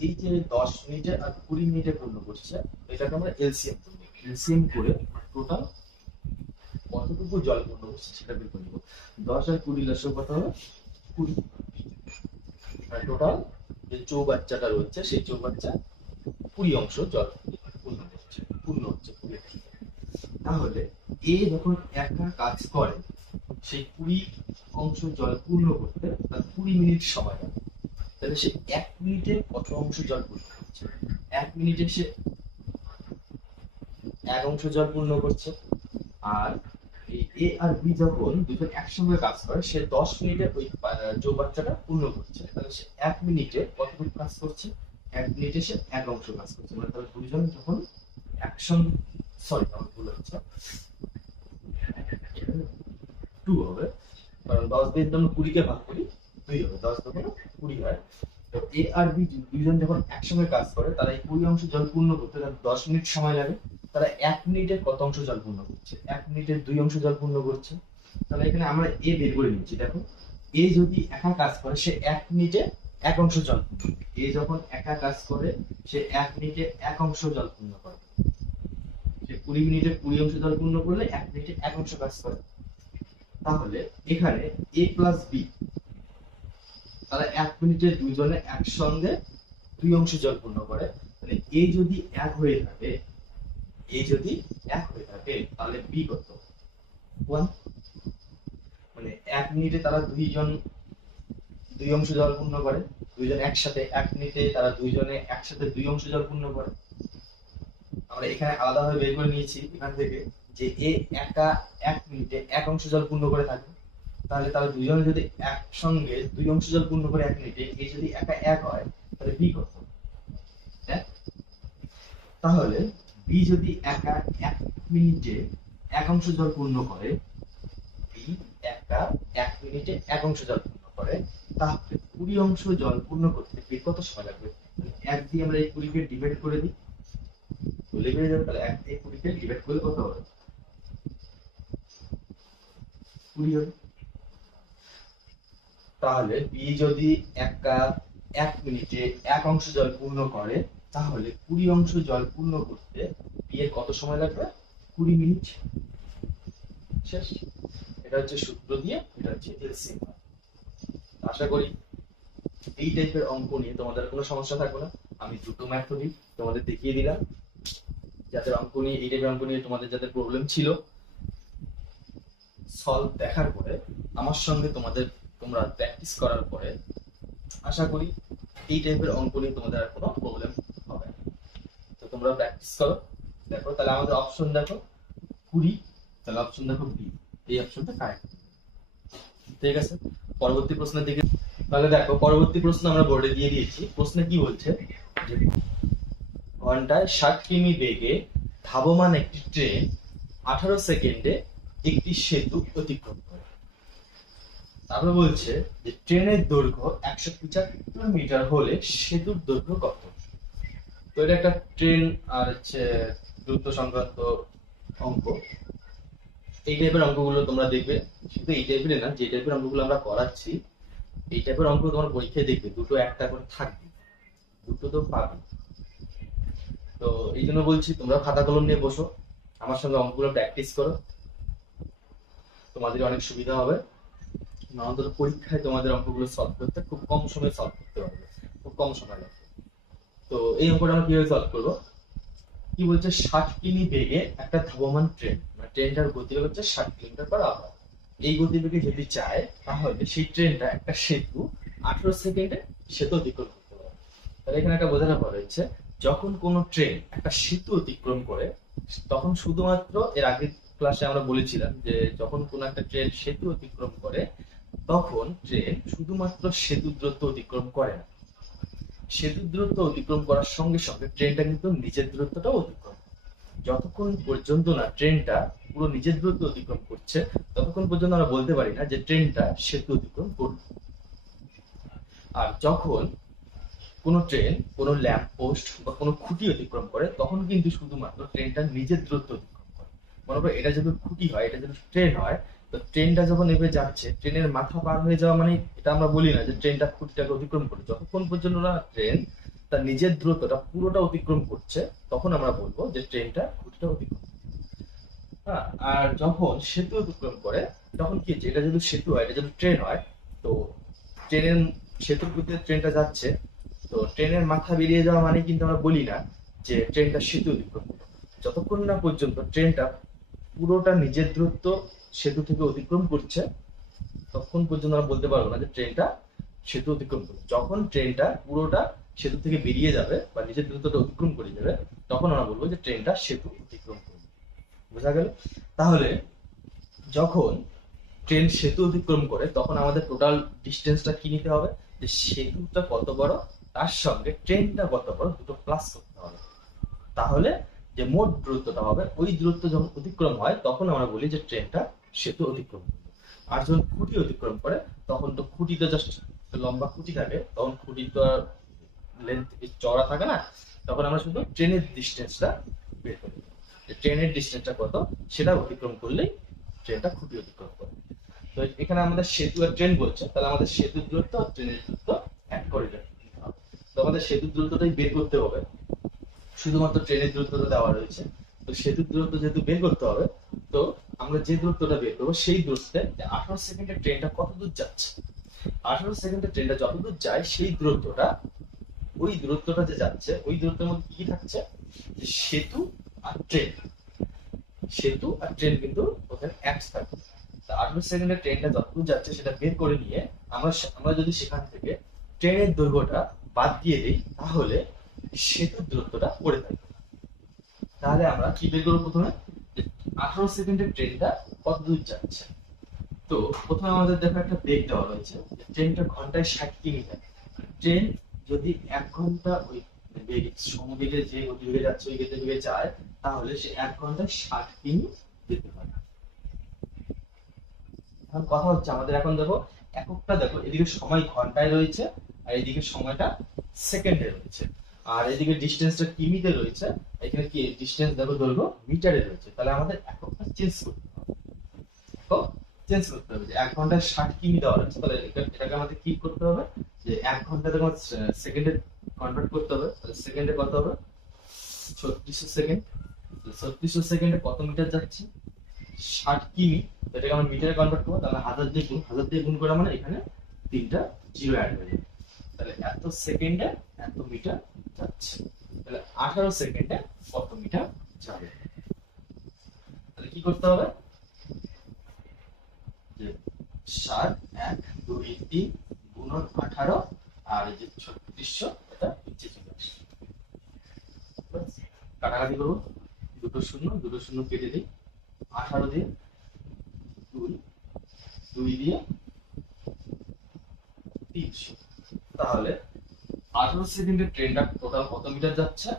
এই যে 10 মিনিটে আর 20 মিনিটে পূর্ণ করছে, এটাকে আমরা এলসিএম করব। এলসিএম করে টোটাল কতটুকু জল পূর্ণ করছে সেটা বের করে নিব। 10 আর 20 লসগু কত হবে? 20। আর টোটাল যে চৌবাচ্চাটা রয়েছে সেই চৌবাচ্চা 20 অংশ জল পূর্ণ হচ্ছে 20। তাহলে এ যখন একা কাজ করে সেই 20 অংশ জল পূর্ণ করতে তার 20 মিনিট সময় লাগে। তাহলে সে 1 মিনিটে কত অংশ জল পূর্ণ করছে? 1 মিনিটে সে 1 অংশ জল পূর্ণ করছে। আর এই এ আর বি যখন দুজন একসঙ্গে কাজ করে সে 10 মিনিটে ওই চৌবাচ্চাটা পূর্ণ করছে। তাহলে সে 1 মিনিটে কতটুকু কাজ করছে? 1 মিনিটে সে 1 অংশ কাজ করছে। মানে তাহলে দুইজন যখন একসঙ্গে, সরি আমার ভুল হচ্ছে, 2 হবে, কারণ 10 দিয়ে আমরা 20 কে ভাগ করি 2 হবে, 10 দুগুণ 20 হয়। তো এ আর বি দুইজন যখন একসঙ্গে কাজ করে তারা এই 20 অংশ জল পূর্ণ করতে তাদের 10 মিনিট সময় লাগে। তারা 1 মিনিটে কত অংশ জল পূর্ণ করছে? 1 মিনিটে 2 অংশ জল পূর্ণ করছে। তাহলে এখানে আমরা এ বের করে নিচ্ছি। দেখো এ যদি একা কাজ করে সে 1 মিনিটে 1 অংশ জল পূর্ণ করে। এ যখন একা কাজ করে সে 1 মিনিটে 1 অংশ জল পূর্ণ করে। সে 20 মিনিটে 20 অংশ জল পূর্ণ করলে 1 মিনিটে 1 অংশ কাজ করে। তাহলে এখানে এ প্লাস বি তারা 1 মিনিটে দুইজনে একসঙ্গে 2 অংশ জল পূর্ণ করে। তাহলে এ যদি 1 হয়ে থাকে, এ যদি 1 হয়ে থাকে তাহলে বি কত? 1। মানে 1 মিনিটে তারা দুইজন 2 অংশ জল পূর্ণ করে। দুইজন একসাথে 1 মিনিটে তারা দুইজনে একসাথে 2 অংশ জল পূর্ণ করে। আমরা এখানে আলাদাভাবে বের করে নিয়েছি এখান থেকে যে এ একা 1 মিনিটে 1 অংশ জল পূর্ণ করে থাকে। তাহলে তারা দুইজনে যদি একসঙ্গে 2 অংশ জল পূর্ণ করে 1 মিনিটে, এ যদি একা 1 হয় তাহলে বি কত? 1। তাহলে বি যদি একা 1 মিনিটে 1 অংশ জল পূর্ণ করে, বি একা 1 মিনিটে 1 অংশ জল পূর্ণ করে, তাহলে 20 অংশ জল পূর্ণ করতে বি কত সময় লাগবে? 1 দিয়ে আমরা এই 20 কে ডিভাইড করে দিই, বলে বেরিয়ে যাবে। তাহলে 1 দিয়ে 20 কে ডিভাইড করলে কত হবে? 20 হবে। তাহলে বি যদি একা 1 মিনিটে 1 অংশ জল পূর্ণ করে, তাহলে 20 অংশ জল পূর্ণ করতে বি এর কত সময় লাগবে? 20 মিনিট। শেষ। এটা হচ্ছে সূত্র দিয়ে, এটা হচ্ছে এলসিএম। আশা করি এই টাইপের অঙ্ক নিয়ে তোমাদের কোনো সমস্যা থাকবে না। আমি দুটো মেথডই তোমাদের দেখিয়ে দিলাম, যাদের অঙ্ক নিয়ে এই টাইপের অঙ্ক নিয়ে তোমাদের যাদের প্রবলেম ছিল, সলভ দেখার পরে আমার সঙ্গে তোমরা প্র্যাকটিস করার পরে আশা করি এই টাইপের অঙ্ক নিয়ে তোমাদের আর কোনো প্রবলেম হবে না। তো তোমরা প্র্যাকটিস করো। দেখো তাহলে আমাদের অপশন দেখো 20, তাহলে অপশন দেখো বি, এই অপশনটা কারেক্ট। ঠিক আছে, পরবর্তী প্রশ্নের দিকে তাহলে দেখো, পরবর্তী প্রশ্ন আমরা বোর্ডে দিয়ে দিয়েছি। প্রশ্নে কি বলছে যে ঘন্টায় 60 কিমি বেগে ধাবমান একটি ট্রেন 18 সেকেন্ডে একটি সেতু অতিক্রম করে। তারপরে বলছে যে ট্রেনের দৈর্ঘ্য 175 মিটার হলে সেতুর দৈর্ঘ্য কত। তো এটা একটা ট্রেন আর হচ্ছে দূরত্ব সংক্রান্ত অঙ্ক। এই টাইপের অঙ্কগুলো তোমরা দেখবে, শুধু এই টাইপের না, যে টাইপের অঙ্কগুলো আমরা করাচ্ছি এই টাইপের অঙ্ক তোমার পরীক্ষায় দেখবে দুটো একটা করে থাকবে, দুটো তো পাবে। তো এই জন্য বলছি তোমরা খাতা কলম নিয়ে বসো, আমার সঙ্গে অঙ্কগুলো প্র্যাকটিস করো, তোমাদের অনেক সুবিধা হবে। অন্তত পরীক্ষায় তোমাদের অঙ্কগুলো সলভ করতে খুব কম সময়ে সলভ করতে পারবে, খুব কম সময় লাগবে। তো এই অঙ্কটা আমরা কিভাবে সলভ করবো, কি বলছে 60 কিমি বেগে একটা ধাবমান ট্রেন, মানে ট্রেনটার গতিবেগ হচ্ছে 60 কিলোমিটার পার আওয়ার। এই গতিবেগে যদি চায় তাহলে সেই ট্রেনটা একটা সেতু 18 সেকেন্ডে সেতু অতিক্রম করতে পারে। তাহলে এখানে একটা বোঝানো পড়া হচ্ছে, যখন কোনো ট্রেন একটা সেতু অতিক্রম করে তখন শুধুমাত্র, এর আগের ক্লাসে আমরা বলেছিলাম যে যখন কোনো একটা ট্রেন সেতু অতিক্রম করে তখন ট্রেন শুধুমাত্র সেতু দূরত্ব অতিক্রম করে না, সেতু দূরত্ব অতিক্রম করার সঙ্গে সঙ্গে ট্রেনটা কিন্তু নিজের দূরত্বটাও অতিক্রম। যতক্ষণ পর্যন্ত না ট্রেনটা পুরো নিজের দূরত্ব অতিক্রম করছে ততক্ষণ পর্যন্ত আমরা বলতে পারি না যে ট্রেনটা সেতু অতিক্রম করল। আর যখন কোনো ট্রেন কোনো ল্যাম্প পোস্ট বা কোনো খুঁটি অতিক্রম করে তখন কিন্তু শুধুমাত্র ট্রেনটা নিজের দূরত্ব অতিক্রম করে। মনে করো এটা যদি খুঁটি হয়, এটা যদি ট্রেন হয়, তো ট্রেনটা যখন এভাবে যাচ্ছে ট্রেনের মাথা পার হয়ে যাওয়া মানে এটা আমরা বলি না যে ট্রেনটা খুঁটিটাকে অতিক্রম করে। যতক্ষণ পর্যন্ত না ট্রেন তার নিজের দূরত্বটা পুরোটা অতিক্রম করছে তখন আমরা বলবো যে ট্রেনটা খুঁটিটা অতিক্রম। হ্যাঁ, আর যখন সেতু অতিক্রম করে তখন কি হচ্ছে, এটা যদি সেতু হয়, এটা যদি ট্রেন হয়, তো ট্রেনের সেতুর ভিতরে ট্রেনটা যাচ্ছে, তো ট্রেনের মাথা বেরিয়ে যাওয়া মানে কিন্তু আমরা বলি না যে ট্রেনটা সেতু অতিক্রম করলো। যতক্ষণ না পর্যন্ত ট্রেনটা পুরোটা নিজের দূরত্ব সেতু থেকে অতিক্রম করছে ততক্ষণ পর্যন্ত আমরা বলতে পারবো না যে ট্রেনটা সেতু অতিক্রম করবে। যখন ট্রেনটা পুরোটা সেতু থেকে বেরিয়ে যাবে বা নিজের দূরত্বটা অতিক্রম করে যাবে তখন আমরা বলবো যে ট্রেনটা সেতু অতিক্রম করবে। বোঝা গেল? তাহলে যখন ট্রেন সেতু অতিক্রম করে তখন আমাদের টোটাল ডিস্টেন্সটা কি নিতে হবে, যে সেতুটা কত বড় তার সঙ্গে ট্রেনটা কত বড় দুটো প্লাস করতে হবে। তাহলে যে মোট দূরত্বটা হবে ওই দূরত্ব যখন অতিক্রম হয় তখন আমরা বলি যে ট্রেনটা সেতু অতিক্রম করবে। আর যখন খুঁটি অতিক্রম করে তখন তো খুঁটিতে জাস্ট লম্বা খুঁটি থাকে, তখন খুঁটি তো আর লেন্থ চওড়া থাকে না, তখন আমরা শুধু ট্রেনের ডিস্টেন্সটা বের করি, ট্রেনের ডিস্টেন্সটা কত সেটা অতিক্রম করলেই ট্রেনটা খুঁটি অতিক্রম করে। তো এখানে আমাদের সেতু আর ট্রেন বলছে, তাহলে আমাদের সেতুর দূরত্ব আর ট্রেনের দূরত্ব এক করে দিতে হবে। তো আমাদের সেতুর দূরত্বটাই বের করতে হবে, শুধুমাত্র ট্রেনের দূরত্বটা দেওয়া রয়েছে। তো সেতুর দূরত্ব যেহেতু বের করতে হবে, তো আমরা যে দূরত্বটা বের করবো সেই দূরত্বে 18 সেকেন্ডে ট্রেনটা কত দূর যাচ্ছে, 18 সেকেন্ডে ট্রেনটা যতদূর যায় সেই দূরত্বটা, ওই দূরত্বটা যে যাচ্ছে ওই দূরত্বের মধ্যে কি থাকছে, যে সেতু আর ট্রেন, সেতু আর ট্রেন কিন্তু ওখানে এক থাকবে। 18 সেকেন্ডে ট্রেনটা যতদূর যাচ্ছে সেটা বের করে নিয়ে আমরা যদি সেখান থেকে ট্রেনের দৈর্ঘ্যটা বাদ দিয়ে দিই তাহলে সেতুর দূরত্বটা পড়ে থাকবে। তাহলে আমরা কি বের করবো, প্রথমে 18 সেকেন্ডের ট্রেনটা কত দূর যাচ্ছে। তো প্রথমে আমাদের দেখো একটা বেগ দেওয়া রয়েছে, ট্রেনটা ঘন্টায় 60 কিমি যায়। ট্রেন যদি 1 ঘন্টা ওই বেগে সমবেগে যে গতিবেগে যাচ্ছে ওই গতিবেগে যায় তাহলে সে 1 ঘন্টায় 60 কিমি যেতে পারে। এখন কথা হচ্ছে আমাদের, এখন দেখো এককটা দেখো, এদিকে সময় ঘন্টায় রয়েছে আর এদিকে সময়টা সেকেন্ডে রয়েছে, আর এদিকে ডিস্টেন্সটা কিমিতে রয়েছে, এখানে কি ডিস্টেন্স দেখো দৈর্ঘ্য মিটারে রয়েছে। তাহলে আমাদের এককটা চেঞ্জ করতে হবে, একক চেঞ্জ করতে হবে। যে 1 ঘন্টায় 60 কিমি দেওয়া রয়েছে, তাহলে এটাকে আমাদের কি করতে হবে, যে 1 ঘন্টা দেখো সেকেন্ডে কনভার্ট করতে হবে। তাহলে সেকেন্ডে কত হবে, 3600 সেকেন্ড। 3600 সেকেন্ডে কত মিটার যাচ্ছে, 60 কিমি, এটাকে আমরা মিটারে কনভার্ট করবো, তাহলে 1000 দিয়ে গুণ করা মানে এখানে 3টা জিরো অ্যাড হয়ে যাবে। তাহলে এত সেকেন্ডে এত মিটার যাচ্ছে, তাহলে 18 সেকেন্ডে কত মিটার যাবে। তাহলে কি করতে হবে, যে 7 1 2 3 গুণন 18 আর এই যে 3600 এটা নিচে চলে আসবে। কাটাকাটি করবো, দুটো শূন্য কেটে দিই, 18 দিয়ে 2 2 দিয়ে 300, তাহলে 18 সেকেন্ডের ট্রেনটা টোটাল কত মিটার যাচ্ছে,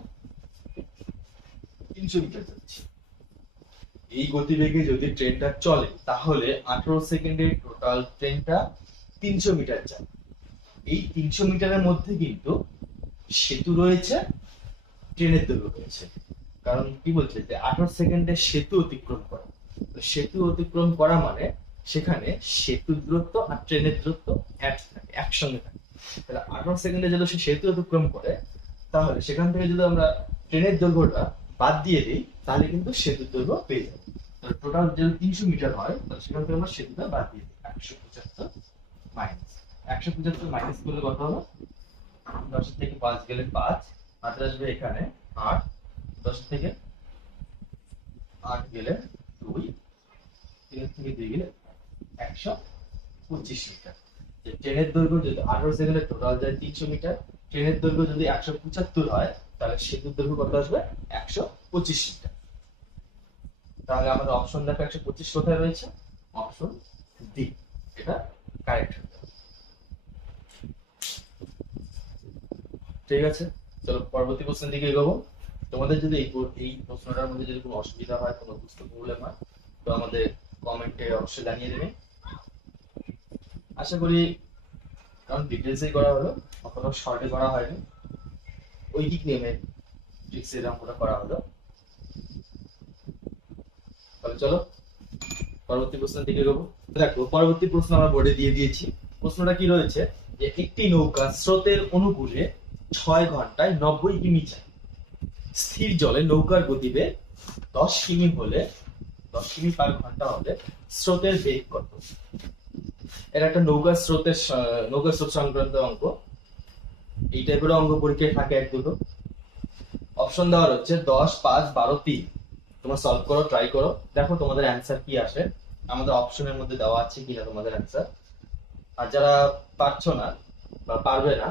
300 মিটার যাচ্ছে। এই গতিবেগে যদি ট্রেনটা চলে তাহলে 18 সেকেন্ডে টোটাল ট্রেনটা 300 মিটার যায়। এই 300 মিটারের মধ্যে কিন্তু সেতু রয়েছে, ট্রেনের দৈর্ঘ্য রয়েছে। কারণ কি বলছে যে 18 সেকেন্ডে সেতু অতিক্রম করে, তো সেতু অতিক্রম করা মানে সেখানে সেতুর দূরত্ব আর ট্রেনের দূরত্ব একসঙ্গে থাকে। তাহলে 18 সেকেন্ডে যদি সে সেতু অতিক্রম করে, তাহলে সেখান থেকে যদি আমরা ট্রেনের দৈর্ঘ্যটা বাদ দিয়ে দিই তাহলে কিন্তু সেতুর দৈর্ঘ্য পেয়ে যাবে। টোটাল যদি 300 মিটার হয় তাহলে সেখান থেকে আমরা সেতুটা বাদ দিয়ে দিই, 175 মাইনাস 175 মাইনাস করলে কত হলো, 10 থেকে 5 গেলে 5, হাতে আসবে এখানে 8, 10 থেকে 8 গেলে 2, 3 থেকে 2 গেলে 125 মিটার। ট্রেনের দৈর্ঘ্য যদি 18 সেকেন্ডে টোটাল যায় 300 মিটার, ট্রেনের দৈর্ঘ্য যদি 175 হয় তাহলে সেতুর দৈর্ঘ্য কত আসবে, 125 মিটার। তাহলে আমাদের অপশন দেখো 125 কোথায় রয়েছে, অপশন ডি, এটা কারেক্ট। ঠিক আছে, চলো পরবর্তী প্রশ্নের দিকে এগোবো। তোমাদের যদি এই প্রশ্নটার মধ্যে যদি কোনো অসুবিধা হয়, কোনো বুঝতে প্রবলেম হয়, তো আমাদের কমেন্টে অবশ্যই জানিয়ে দেবে। আশা করি, কারণ ডিটেলসে করা হলো, কখনো শর্টে করা হয়নি, ঐকিক নিয়মে ট্রিক্সের অঙ্কটা করা হলো। তাহলে চলো পরবর্তী প্রশ্নের দিকে এগোবো। দেখো পরবর্তী প্রশ্ন আমরা বোর্ডে দিয়ে দিয়েছি। প্রশ্নটা কি রয়েছে, যে একটি নৌকা স্রোতের অনুকূলে 6 ঘন্টায় 90 কিমি যায়। স্থির জলে নৌকার গতিবেগ 10 কিমি হলে 10 কিমি পার ঘন্টা হলে স্রোতের বেগ কত? এটা একটা নৌকা স্রোত সংক্রান্ত অঙ্ক। এই টাইপের অঙ্ক পরীক্ষায় থাকে এক দুটো। অপশন দেওয়া হচ্ছে 10 5 12 3। তোমরা সলভ করো, ট্রাই করো, দেখো তোমাদের অ্যান্সার কি আসে। আমাদের অপশনের মধ্যে দেওয়া আছে কিনা তোমাদের অ্যান্সার। আর যারা পারছো না বা পারবে না,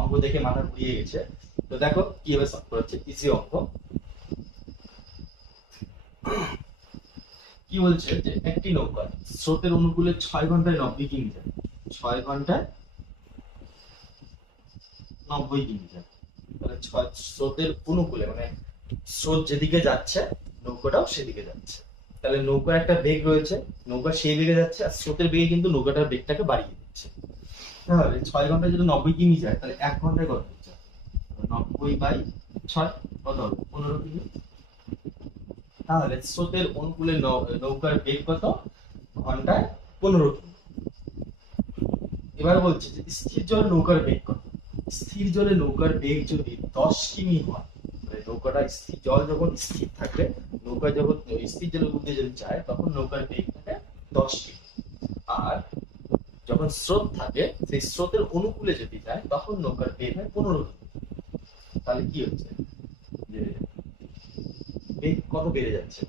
অঙ্ক দেখে মাথা ঘুরিয়ে গেছে, তো দেখো কিভাবে সলভ করেছে, ইজি অঙ্ক। কি বলছে যে একটি নৌকা স্রোতের অনুকূলে 6 ঘন্টায় 90 কিমি যায়। 6 ঘন্টায় 90 কিমি যায়। তাহলে স্রোতের অনুকূলে মানে স্রোত যেদিকে যাচ্ছে নৌকাটাও সেদিকে যাচ্ছে। তাহলে নৌকার একটা বেগ রয়েছে, নৌকা সেই বেগে যাচ্ছে, আর স্রোতের বেগে কিন্তু নৌকাটার বেগটাকে বাড়িয়ে দিচ্ছে। তাহলে 6 ঘন্টায় যদি 90 কিমি যায় তাহলে 1 ঘন্টায় কত হচ্ছে, 90/6 কত হবে, 15 কিমি। তাহলে স্রোতের অনুকূলে নৌকার বেগ কত, ঘন্টায় 15 কিমি। এবার বলছে যে স্থির জলে নৌকার বেগ কত। স্থির জলে নৌকার বেগ যদি 10 কিমি হয়, মানে নৌকাটা জল যখন স্থির থাকে, নৌকা যখন স্থির জলের মধ্যে যদি যায় তখন নৌকার বেগ থাকে 10 কিমি। আর যখন স্রোত থাকে, সেই স্রোতের অনুকূলে যদি যায় তখন নৌকার বেগ হয় 15 কিমি। তাহলে কি হচ্ছে, যে বেগ কত বেড়ে যাচ্ছে,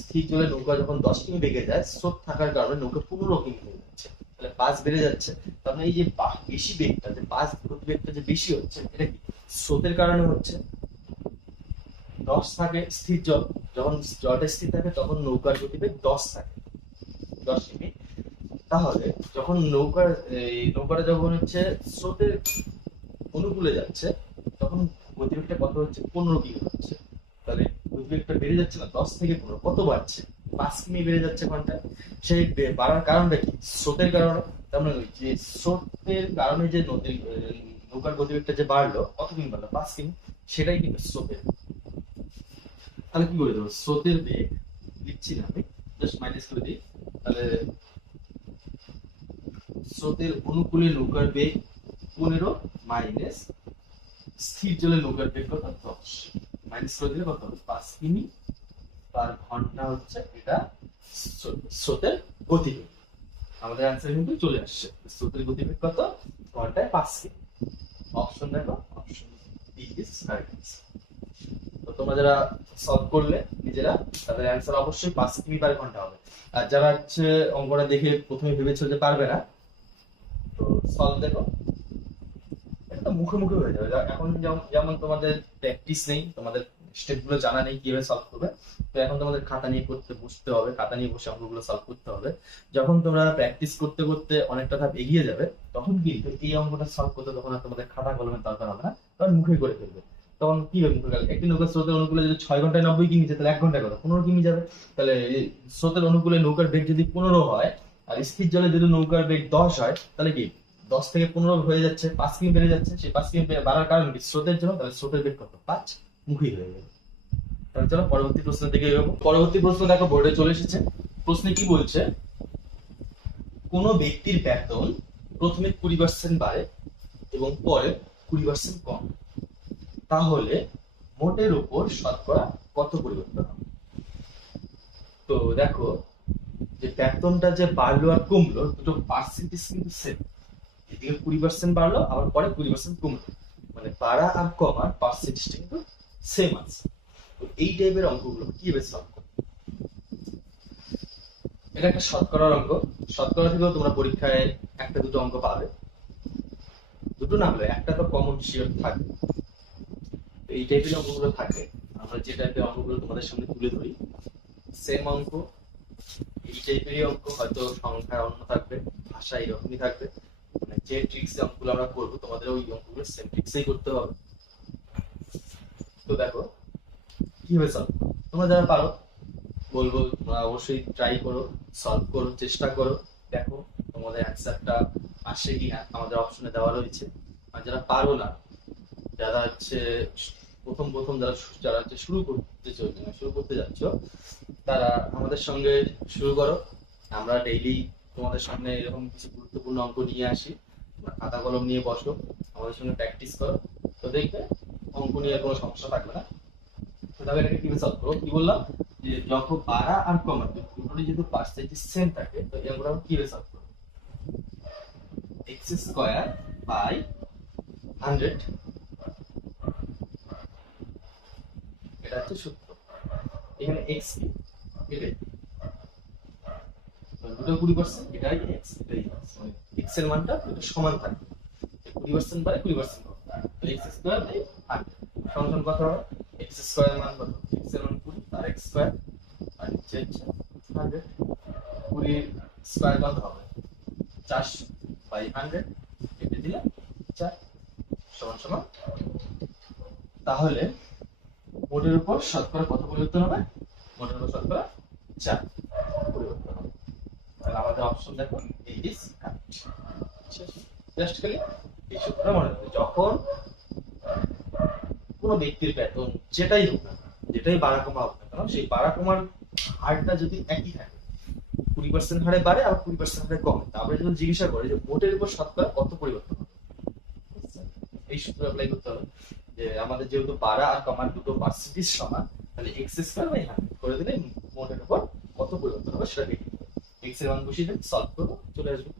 স্থির জলে নৌকা যখন 10 কিমি বেগে যায়, স্রোত থাকার কারণে নৌকা 15 কিমি হয়ে যাচ্ছে, তাহলে পাস বেড়ে যাচ্ছে। তার মানে এই যে বেশি বেগটা, যে পাস গতিবেগটা যে বেশি হচ্ছে, এটা কি স্রোতের কারণে হচ্ছে। 10 থাকে স্থির জল, যখন জলটা স্থির থাকে তখন নৌকার গতিবেগ 10 থাকে, 10 কিমি। তাহলে যখন নৌকাটা যখন হচ্ছে স্রোতের অনুকূলে যাচ্ছে তখন গতিবেগটা কত হচ্ছে, 15 কিমি হচ্ছে। তাহলে গতিবেগটা বেড়ে যাচ্ছে না, 10 থেকে 15 কত বাড়ছে, 5 কিমি বেড়ে যাচ্ছে ঘন্টায়। সেই বাড়ার কারণটা কি, স্রোতের কারণে। তার মানে যে স্রোতের কারণে যে নৌকার গতিবেগটা যে বাড়লো, কত কিমি বাড়লো, 5 কিমি, সেটাই কিন্তু স্রোতের। তাহলে কি করে দেবো, স্রোতের বেগ লিখছি না আমি, জাস্ট মাইনাস করে দিই। তাহলে স্রোতের অনুকূলে নৌকার বেগ 15 মাইনাস স্থির জলে নৌকার বেগ কত, 10 মাইনাস করে দিলে কত হবে, 5 কিমি পার ঘন্টা হচ্ছে এটা স্রোতের গতিবেগ। আমাদের অ্যান্সার কিন্তু চলে আসছে। স্রোতের গতিবেগ কত? ঘন্টায় 5 কিমি। অপশন দেখো, অপশন বি ইজ কারেক্ট। তো তোমরা যারা সলভ করলে নিজেরা, তাদের অ্যান্সার অবশ্যই 5 কিমি পার ঘন্টা হবে। আর যারা হচ্ছে অঙ্কটা দেখে প্রথমে ভেবেছো যে পারবে না, তো সলভ দেখো, এটা তো মুখে মুখে হয়ে যাবে। এখন যেমন তোমাদের প্র্যাকটিস নেই, তোমাদের স্টেপ গুলো জানা নেই কিভাবে সলভ করবে, তো এখন তোমাদের খাতা নিয়ে করতে বসতে হবে, খাতা নিয়ে বসে অঙ্কগুলো সলভ করতে হবে। যখন তোমরা প্র্যাকটিস করতে করতে অনেকটা ধাপ এগিয়ে যাবে, তখন কিন্তু এই অঙ্কটা সলভ করতে তখন আর তোমাদের খাতা কলমের দরকার হবে না, তখন মুখে করে ফেলবে। তখন কি হবে, মুখে গেলে একটি নৌকার স্রোতের অনুকূলে যদি 6 ঘন্টায় 90 কিমি যায়, তাহলে 1 ঘন্টায় কত? 15 কিমি যাবে। তাহলে স্রোতের অনুকূলে নৌকার বেগ যদি 15 হয়, আর স্থির জলে যদি নৌকার বেগ 10 হয়, তাহলে কি 10 থেকে 15 হয়ে যাচ্ছে, 5 কিমি বেড়ে যাচ্ছে। সেই 5 কিমি বাড়ার কারণ কি? স্রোতের জন্য। তাহলে স্রোতের বেগ কত? 5, মুখেই হয়ে যাবে। তাহলে চলো পরবর্তী প্রশ্নের দিকে এগোবো। পরবর্তী প্রশ্ন দেখো বোর্ডে চলে এসেছে। প্রশ্নে কি বলছে? কোন ব্যক্তির বেতন প্রথমে 20% বাড়ে এবং পরে 20% কম, তাহলে মোটের উপর শতকরা কত পরিবর্তন হবে? তো দেখো, যে বেতনটা যে বাড়লো আর কমলো, দুটো পার্সেন্টেজ কিন্তু সেম। এদিকে 20% বাড়লো, আবার পরে 20% কমলো, মানে বাড়া আর কমার পার্সেন্টেজটা কিন্তু সেম আছে। তো এই টাইপের অঙ্কগুলো কিভাবে সলভ করবে? এটা একটা শতকরার অঙ্ক। শতকরা থেকেও তোমরা পরীক্ষায় একটা দুটো অঙ্ক পাবে, দুটো না হলে একটা তো কমন শিওর থাকবে। এই টাইপের অঙ্কগুলো থাকে। আমরা যে টাইপের অঙ্কগুলো তোমাদের সামনে তুলে ধরি, সেম অঙ্ক, এই টাইপেরই অঙ্ক, হয়তো সংখ্যা অন্য থাকবে, ভাষা এরকমই থাকবে। মানে যে ট্রিক্সে অঙ্কগুলো আমরা করবো, তোমাদের ওই অঙ্কগুলো সেম ট্রিক্সেই করতে হবে। তো দেখো কিভাবে সলভ, তোমরা যারা পারো বলবো তোমরা অবশ্যই ট্রাই করো, সলভ করো, চেষ্টা করো, দেখো তোমাদের অ্যান্সারটা আসে কিনা, আমাদের অপশনে দেওয়া রয়েছে। আর যারা পারো না, যারা হচ্ছে প্রথম প্রথম যারা যারা হচ্ছে শুরু করতে যাচ্ছ, তারা আমাদের সঙ্গে শুরু করো। আমরা ডেইলি তোমাদের সামনে এরকম কিছু গুরুত্বপূর্ণ অঙ্ক নিয়ে আসি, তোমরা খাতা কলম নিয়ে বসো, আমাদের সঙ্গে প্র্যাকটিস করো, তো দেখবে অঙ্ক নিয়ে কোনো সমস্যা থাকবে না। তো তাহলে এটাকে কিভাবে সলভ করবো, কি বললাম যে যখন বাড়া আর কমা দুটোরই যেহেতু পার্সেন্টেজ সেম থাকে, তো এই অঙ্কটা কিভাবে সলভ করবো? x² / 100, এটা হচ্ছে সূত্র। এখানে x কি? এটাই দুটো 20%, এটাই x, এটাই মানে x এর মানটা দুটো সমান থাকবে। 20% বাড়ে 20% কম, তাহলে x² / 100 সমান কত হবে? x² এর মান কত? x এর মান 20, আর x² আর নিচে হচ্ছে 100। 20² কত হবে? 400/100, কেটে দিলে 4 সমান সমান। তাহলে মোটের উপর শতকরা কত পরিবর্তন হবে? মোটের উপর শতকরা 4 পরিবর্তন হবে। তাহলে আমাদের অপশন দেখো, এই ইজ কারেক্ট। জাস্ট খালি এই সূত্রটা মনে রাখবে, যখন কোনো ব্যক্তির বেতন যেটাই হোক না, যেটাই বাড়া কমা হোক না কেন, সেই বাড়া কমার হারটা যদি একই থাকে, 20% হারে বাড়ে আর 20% হারে কমে, তারপরে যদি জিজ্ঞাসা করে যে মোটের উপর শতকরা কত পরিবর্তন হবে, এই সূত্র অ্যাপ্লাই করতে হবে। যে আমাদের যেহেতু বাড়া আর কমার দুটো পার্সেন্টেজ সমান, তাহলে x² / 100 করে দিলে মোটের উপর কত পরিবর্তন হবে সেটা দেখে নেবে। x এর মান বসিয়ে দেন, সলভ করবো, চলে আসবে।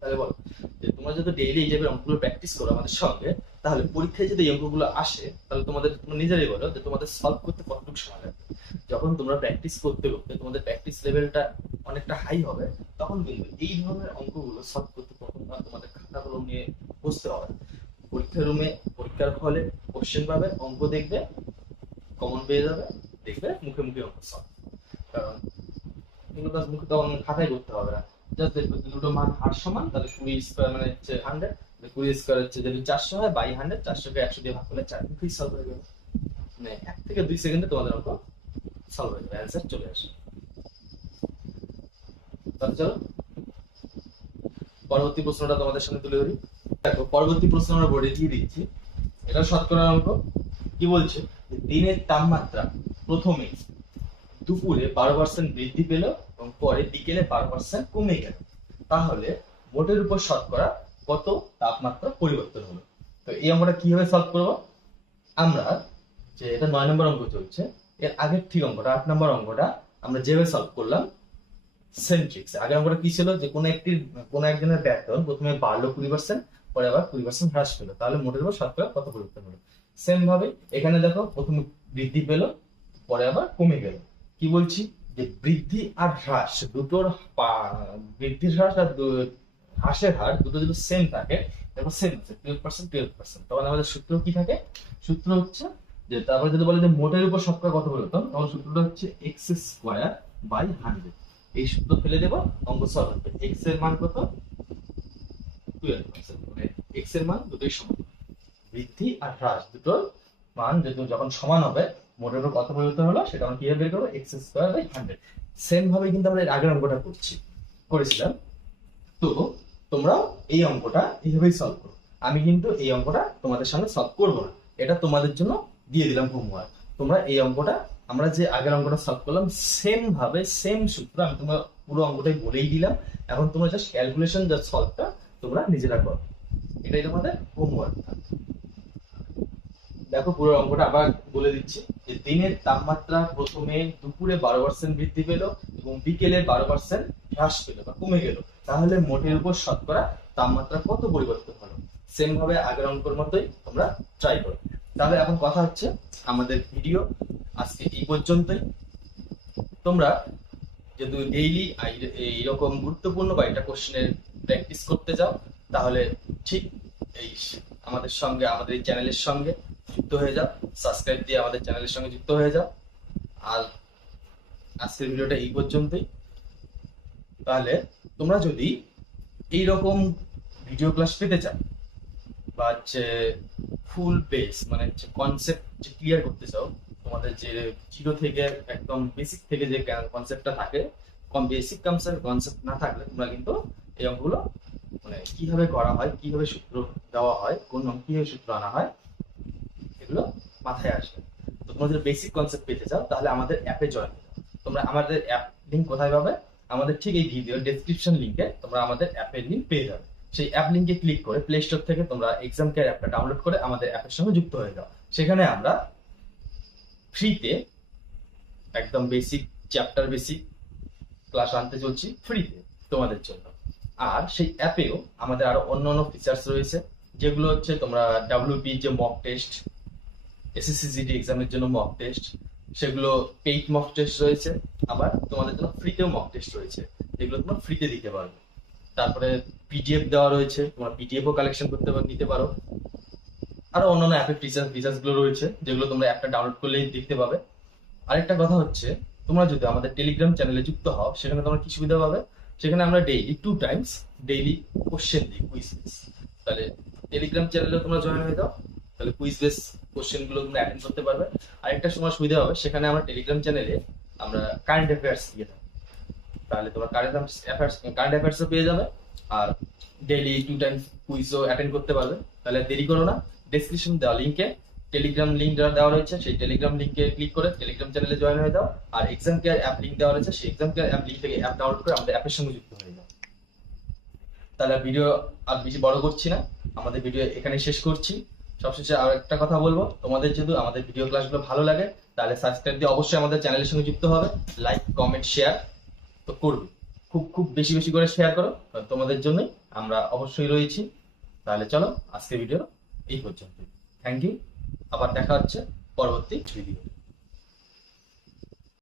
তাহলে বলো যে তোমরা যদি ডেইলি এই টাইপের অঙ্কগুলো প্র্যাকটিস করো আমাদের সঙ্গে, তাহলে পরীক্ষায় যদি এই অঙ্কগুলো আসে, তাহলে তোমরা নিজেরাই বলো যে তোমাদের সলভ করতে কতটুকু সময় লাগবে। যখন তোমরা প্র্যাকটিস করতে করতে তোমাদের প্র্যাকটিস লেভেলটা অনেকটা হাই হবে, তখন কিন্তু এই ধরনের অঙ্কগুলো সলভ করতে তোমাদের খাতা কলম নিয়ে বসতে হবে। পরীক্ষার রুমে, পরীক্ষার হলে কোশ্চেন পাবে, অঙ্ক দেখবে, কমন পেয়ে যাবে, দেখবে মুখে মুখে অঙ্ক সলভ। কারণ এগুলো তো মুখে তখন খাতায় করতে হবে না, জাস্ট দেখবে দুটো মান হার সমান, তাহলে 20² মানে হচ্ছে 100, 20² হচ্ছে যদি 400 হয়, বাই 100, 400কে 100 দিয়ে ভাগ করলে 4, মুখেই সলভ হয়ে যাবে। মানে 1 থেকে 2 সেকেন্ডে তোমাদের অঙ্ক সলভ হয়ে যাবে, অ্যান্সার চলে আসে। তাহলে চলো পরবর্তী প্রশ্নটা তোমাদের সামনে তুলে ধরি। দেখো পরবর্তী প্রশ্ন আমরা বোর্ডে দিয়ে দিচ্ছি, এটা শতকরার অঙ্ক। কি বলছে? দিনের তাপমাত্রা প্রথমে দুপুরে 12% বৃদ্ধি পেল এবং পরে বিকেলে 12% কমে গেল, তাহলে মোটের উপর শতকরা কত তাপমাত্রা পরিবর্তন হলো? তো এই অঙ্কটা কিভাবে সলভ করবো? আমরা যে এটা 9 নম্বর অঙ্ক চলছে, এর আগের ঠিক অঙ্কটা 8 নম্বর অঙ্কটা আমরা যেভাবে সলভ করলাম সেম ট্রিক্স। আগের অঙ্কটা কি ছিল, যে কোনো একজনের বেতন প্রথমে বাড়লো 20%, পরে আবার 20% হ্রাস পেলো, তাহলে মোটের উপর শতকরা কত পরিবর্তন হলো। সেম ভাবে এখানে দেখো, প্রথমে বৃদ্ধি পেলো, পরে আবার কমে গেল। কি বলছি, যে বৃদ্ধি আর হ্রাস দুটোর বৃদ্ধির হ্রাস আর হ্রাসের হার দুটো যদি সেম থাকে, দেখো সেম আছে 12%, তখন আমাদের সূত্র কি থাকে, সূত্র হচ্ছে যে, তারপরে যদি বলে যে মোটের উপর শতকরা কত পরিবর্তন, তখন সূত্রটা হচ্ছে এক্স স্কোয়ার বাই 100। এই সূত্র ফেলে দেবো, অঙ্ক সলভ হবে। এক্স এর মান কত, 12%, মানে এক্স এর মান দুটোই সমান। বৃদ্ধি আর হ্রাস দুটোর মান যখন সমান হবে, মোটের উপর কত পরিবর্তন হলো সেটা আমরা কিভাবে বের করবো, এক্স স্কোয়ার বাই 100। সেম ভাবে কিন্তু আমরা এর আগের অঙ্কটা করেছিলাম। তো তোমরা এই অঙ্কটা এইভাবেই সলভ করো। আমি কিন্তু এই অঙ্কটা তোমাদের সামনে সলভ করবো না, এটা তোমাদের জন্য দিয়ে দিলাম হোমওয়ার্ক। তোমরা এই অঙ্কটা, আমরা যে আগের অঙ্কটা সলভ করলাম সেম ভাবে সেম সূত্র, আমি তোমার পুরো অঙ্কটাই বলেই দিলাম। এখন তোমরা জাস্ট ক্যালকুলেশন, জাস্ট সলভটা তোমরা নিজেরা করো, এটাই তোমাদের হোমওয়ার্ক। দেখো পুরো অঙ্কটা আবার বলে দিচ্ছি, যে দিনের তাপমাত্রা প্রথমে দুপুরে 12% বৃদ্ধি পেল এবং বিকেলে 12% হ্রাস পেল বা কমে গেল, তাহলে মোটের উপর শতকরা তাপমাত্রা কত পরিবর্তন হলো। সেম ভাবে আগের অঙ্কের মতোই তোমরা ট্রাই করো। তাহলে এখন কথা হচ্ছে, আমাদের ভিডিও আজকে এই পর্যন্তই। তোমরা যদি ডেইলি এইরকম গুরুত্বপূর্ণ বা এটা কোশ্চেনের প্র্যাকটিস করতে যাও, তাহলে ঠিক এই আমাদের সঙ্গে, আমাদের এই চ্যানেলের সঙ্গে যুক্ত হয়ে যাও, সাবস্ক্রাইব দিয়ে আমাদের চ্যানেলের সঙ্গে যুক্ত হয়ে যাও। আর আজকের ভিডিওটা এই পর্যন্তই। তাহলে তোমরা যদি এইরকম ভিডিও ক্লাস পেতে চাও, বা হচ্ছে ফুল বেস মানে হচ্ছে কনসেপ্ট যে ক্লিয়ার করতে চাও, তোমাদের যে জিরো থেকে একদম বেসিক থেকে যে কনসেপ্টটা থাকে, কম বেসিক কনসেপ্ট না থাকলে তোমরা কিন্তু এই অঙ্কগুলো মানে কিভাবে করা হয়, কিভাবে সূত্র দেওয়া হয়, কোন অঙ্ক কিভাবে সূত্র আনা হয়, এগুলো মাথায় আসবে। তো তোমরা যদি বেসিক কনসেপ্ট পেতে চাও, তাহলে আমাদের অ্যাপে জয়েন করো। তোমরা আমাদের অ্যাপ লিংক কোথায় পাবে, আমাদের ঠিক এই ভিডিও ডেসক্রিপশন লিংকে তোমরা আমাদের অ্যাপের লিংক পেয়ে যাবে। সেই অ্যাপ লিংকে ক্লিক করে প্লে স্টোর থেকে তোমরা এক্সাম কেয়ার অ্যাপটা ডাউনলোড করে আমাদের অ্যাপের সঙ্গে যুক্ত হয়ে যাও। সেখানে আমরা ফ্রিতে একদম বেসিক চ্যাপ্টার বেসিক ক্লাস আনতে চলছি ফ্রিতে তোমাদের জন্য। আর সেই অ্যাপেও আমাদের আরো অন্যান্য ফিচার্স রয়েছে, যেগুলো হচ্ছে তোমরা ডাব্লিউপি যে মক টেস্ট, এসএসসি জিডি এক্সামের জন্য মক টেস্ট, সেগুলো পেইড মক টেস্ট রয়েছে। আবার তোমাদের জন্য ফ্রিতেও মক টেস্ট রয়েছে, যেগুলো তোমরা ফ্রিতে দিতে পারবে। তারপরে পিডিএফ দেওয়া রয়েছে, তোমরা পিডিএফও কালেকশন করতে নিতে পারো। আরো অন্যান্য অ্যাপের ফিচার্স গুলো রয়েছে, যেগুলো তোমরা অ্যাপটা ডাউনলোড করলেই দেখতে পাবে। আরেকটা কথা হচ্ছে, তোমরা যদি আমাদের টেলিগ্রাম চ্যানেলে যুক্ত হও, সেখানে তোমরা কি সুবিধা পাবে, সেখানে আমরা ডেইলি 2 টাইমস ডেইলি কোশ্চেন দিই, কুইজ বেস। তাহলে টেলিগ্রাম চ্যানেলে তোমরা জয়েন হয়ে যাও, তাহলে কুইজ বেস কোশ্চেন গুলো তোমরা অ্যাটেন্ড করতে পারবে। আরেকটা সময় সুবিধা হবে, সেখানে আমরা টেলিগ্রাম চ্যানেলে আমরা কারেন্ট অ্যাফেয়ার্স দিয়ে থাকি, তাহলে তোমরা কারেন্ট অ্যাফেয়ার্সও পেয়ে যাবে, আর ডেইলি 2 টাইমস কুইজও অ্যাটেন্ড করতে পারবে। তাহলে দেরি করো না, ডেসক্রিপশন দেওয়া লিংকে টেলিগ্রাম লিংক দেওয়া রয়েছে, সেই টেলিগ্রাম লিংকে ক্লিক করে টেলিগ্রাম চ্যানেলে জয়েন হয়ে যাও। আর এক্সাম কেয়ার অ্যাপ লিংক দেওয়া রয়েছে, সেই এক্সাম কেয়ার অ্যাপ লিংক থেকে অ্যাপ ডাউনলোড করে আমাদের অ্যাপের সঙ্গে যুক্ত হয়ে যাও। তাহলে ভিডিও আর বেশি বড় করছি না, আমাদের ভিডিও এখানে শেষ করছি। সবশেষে আর একটা কথা বলবো, তোমাদের যদি আমাদের ভিডিও ক্লাসগুলো ভালো লাগে, তাহলে সাবস্ক্রাইব দিয়ে অবশ্যই আমাদের চ্যানেলের সঙ্গে যুক্ত হবে। লাইক কমেন্ট শেয়ার তো করবে, খুব খুব বেশি বেশি করে শেয়ার করো, তোমাদের জন্যই আমরা অবশ্যই রয়েছি। তাহলে চলো আজকের ভিডিও এই পর্যন্ত। থ্যাংক ইউ, আবার দেখা হচ্ছে পরবর্তী ভিডিও।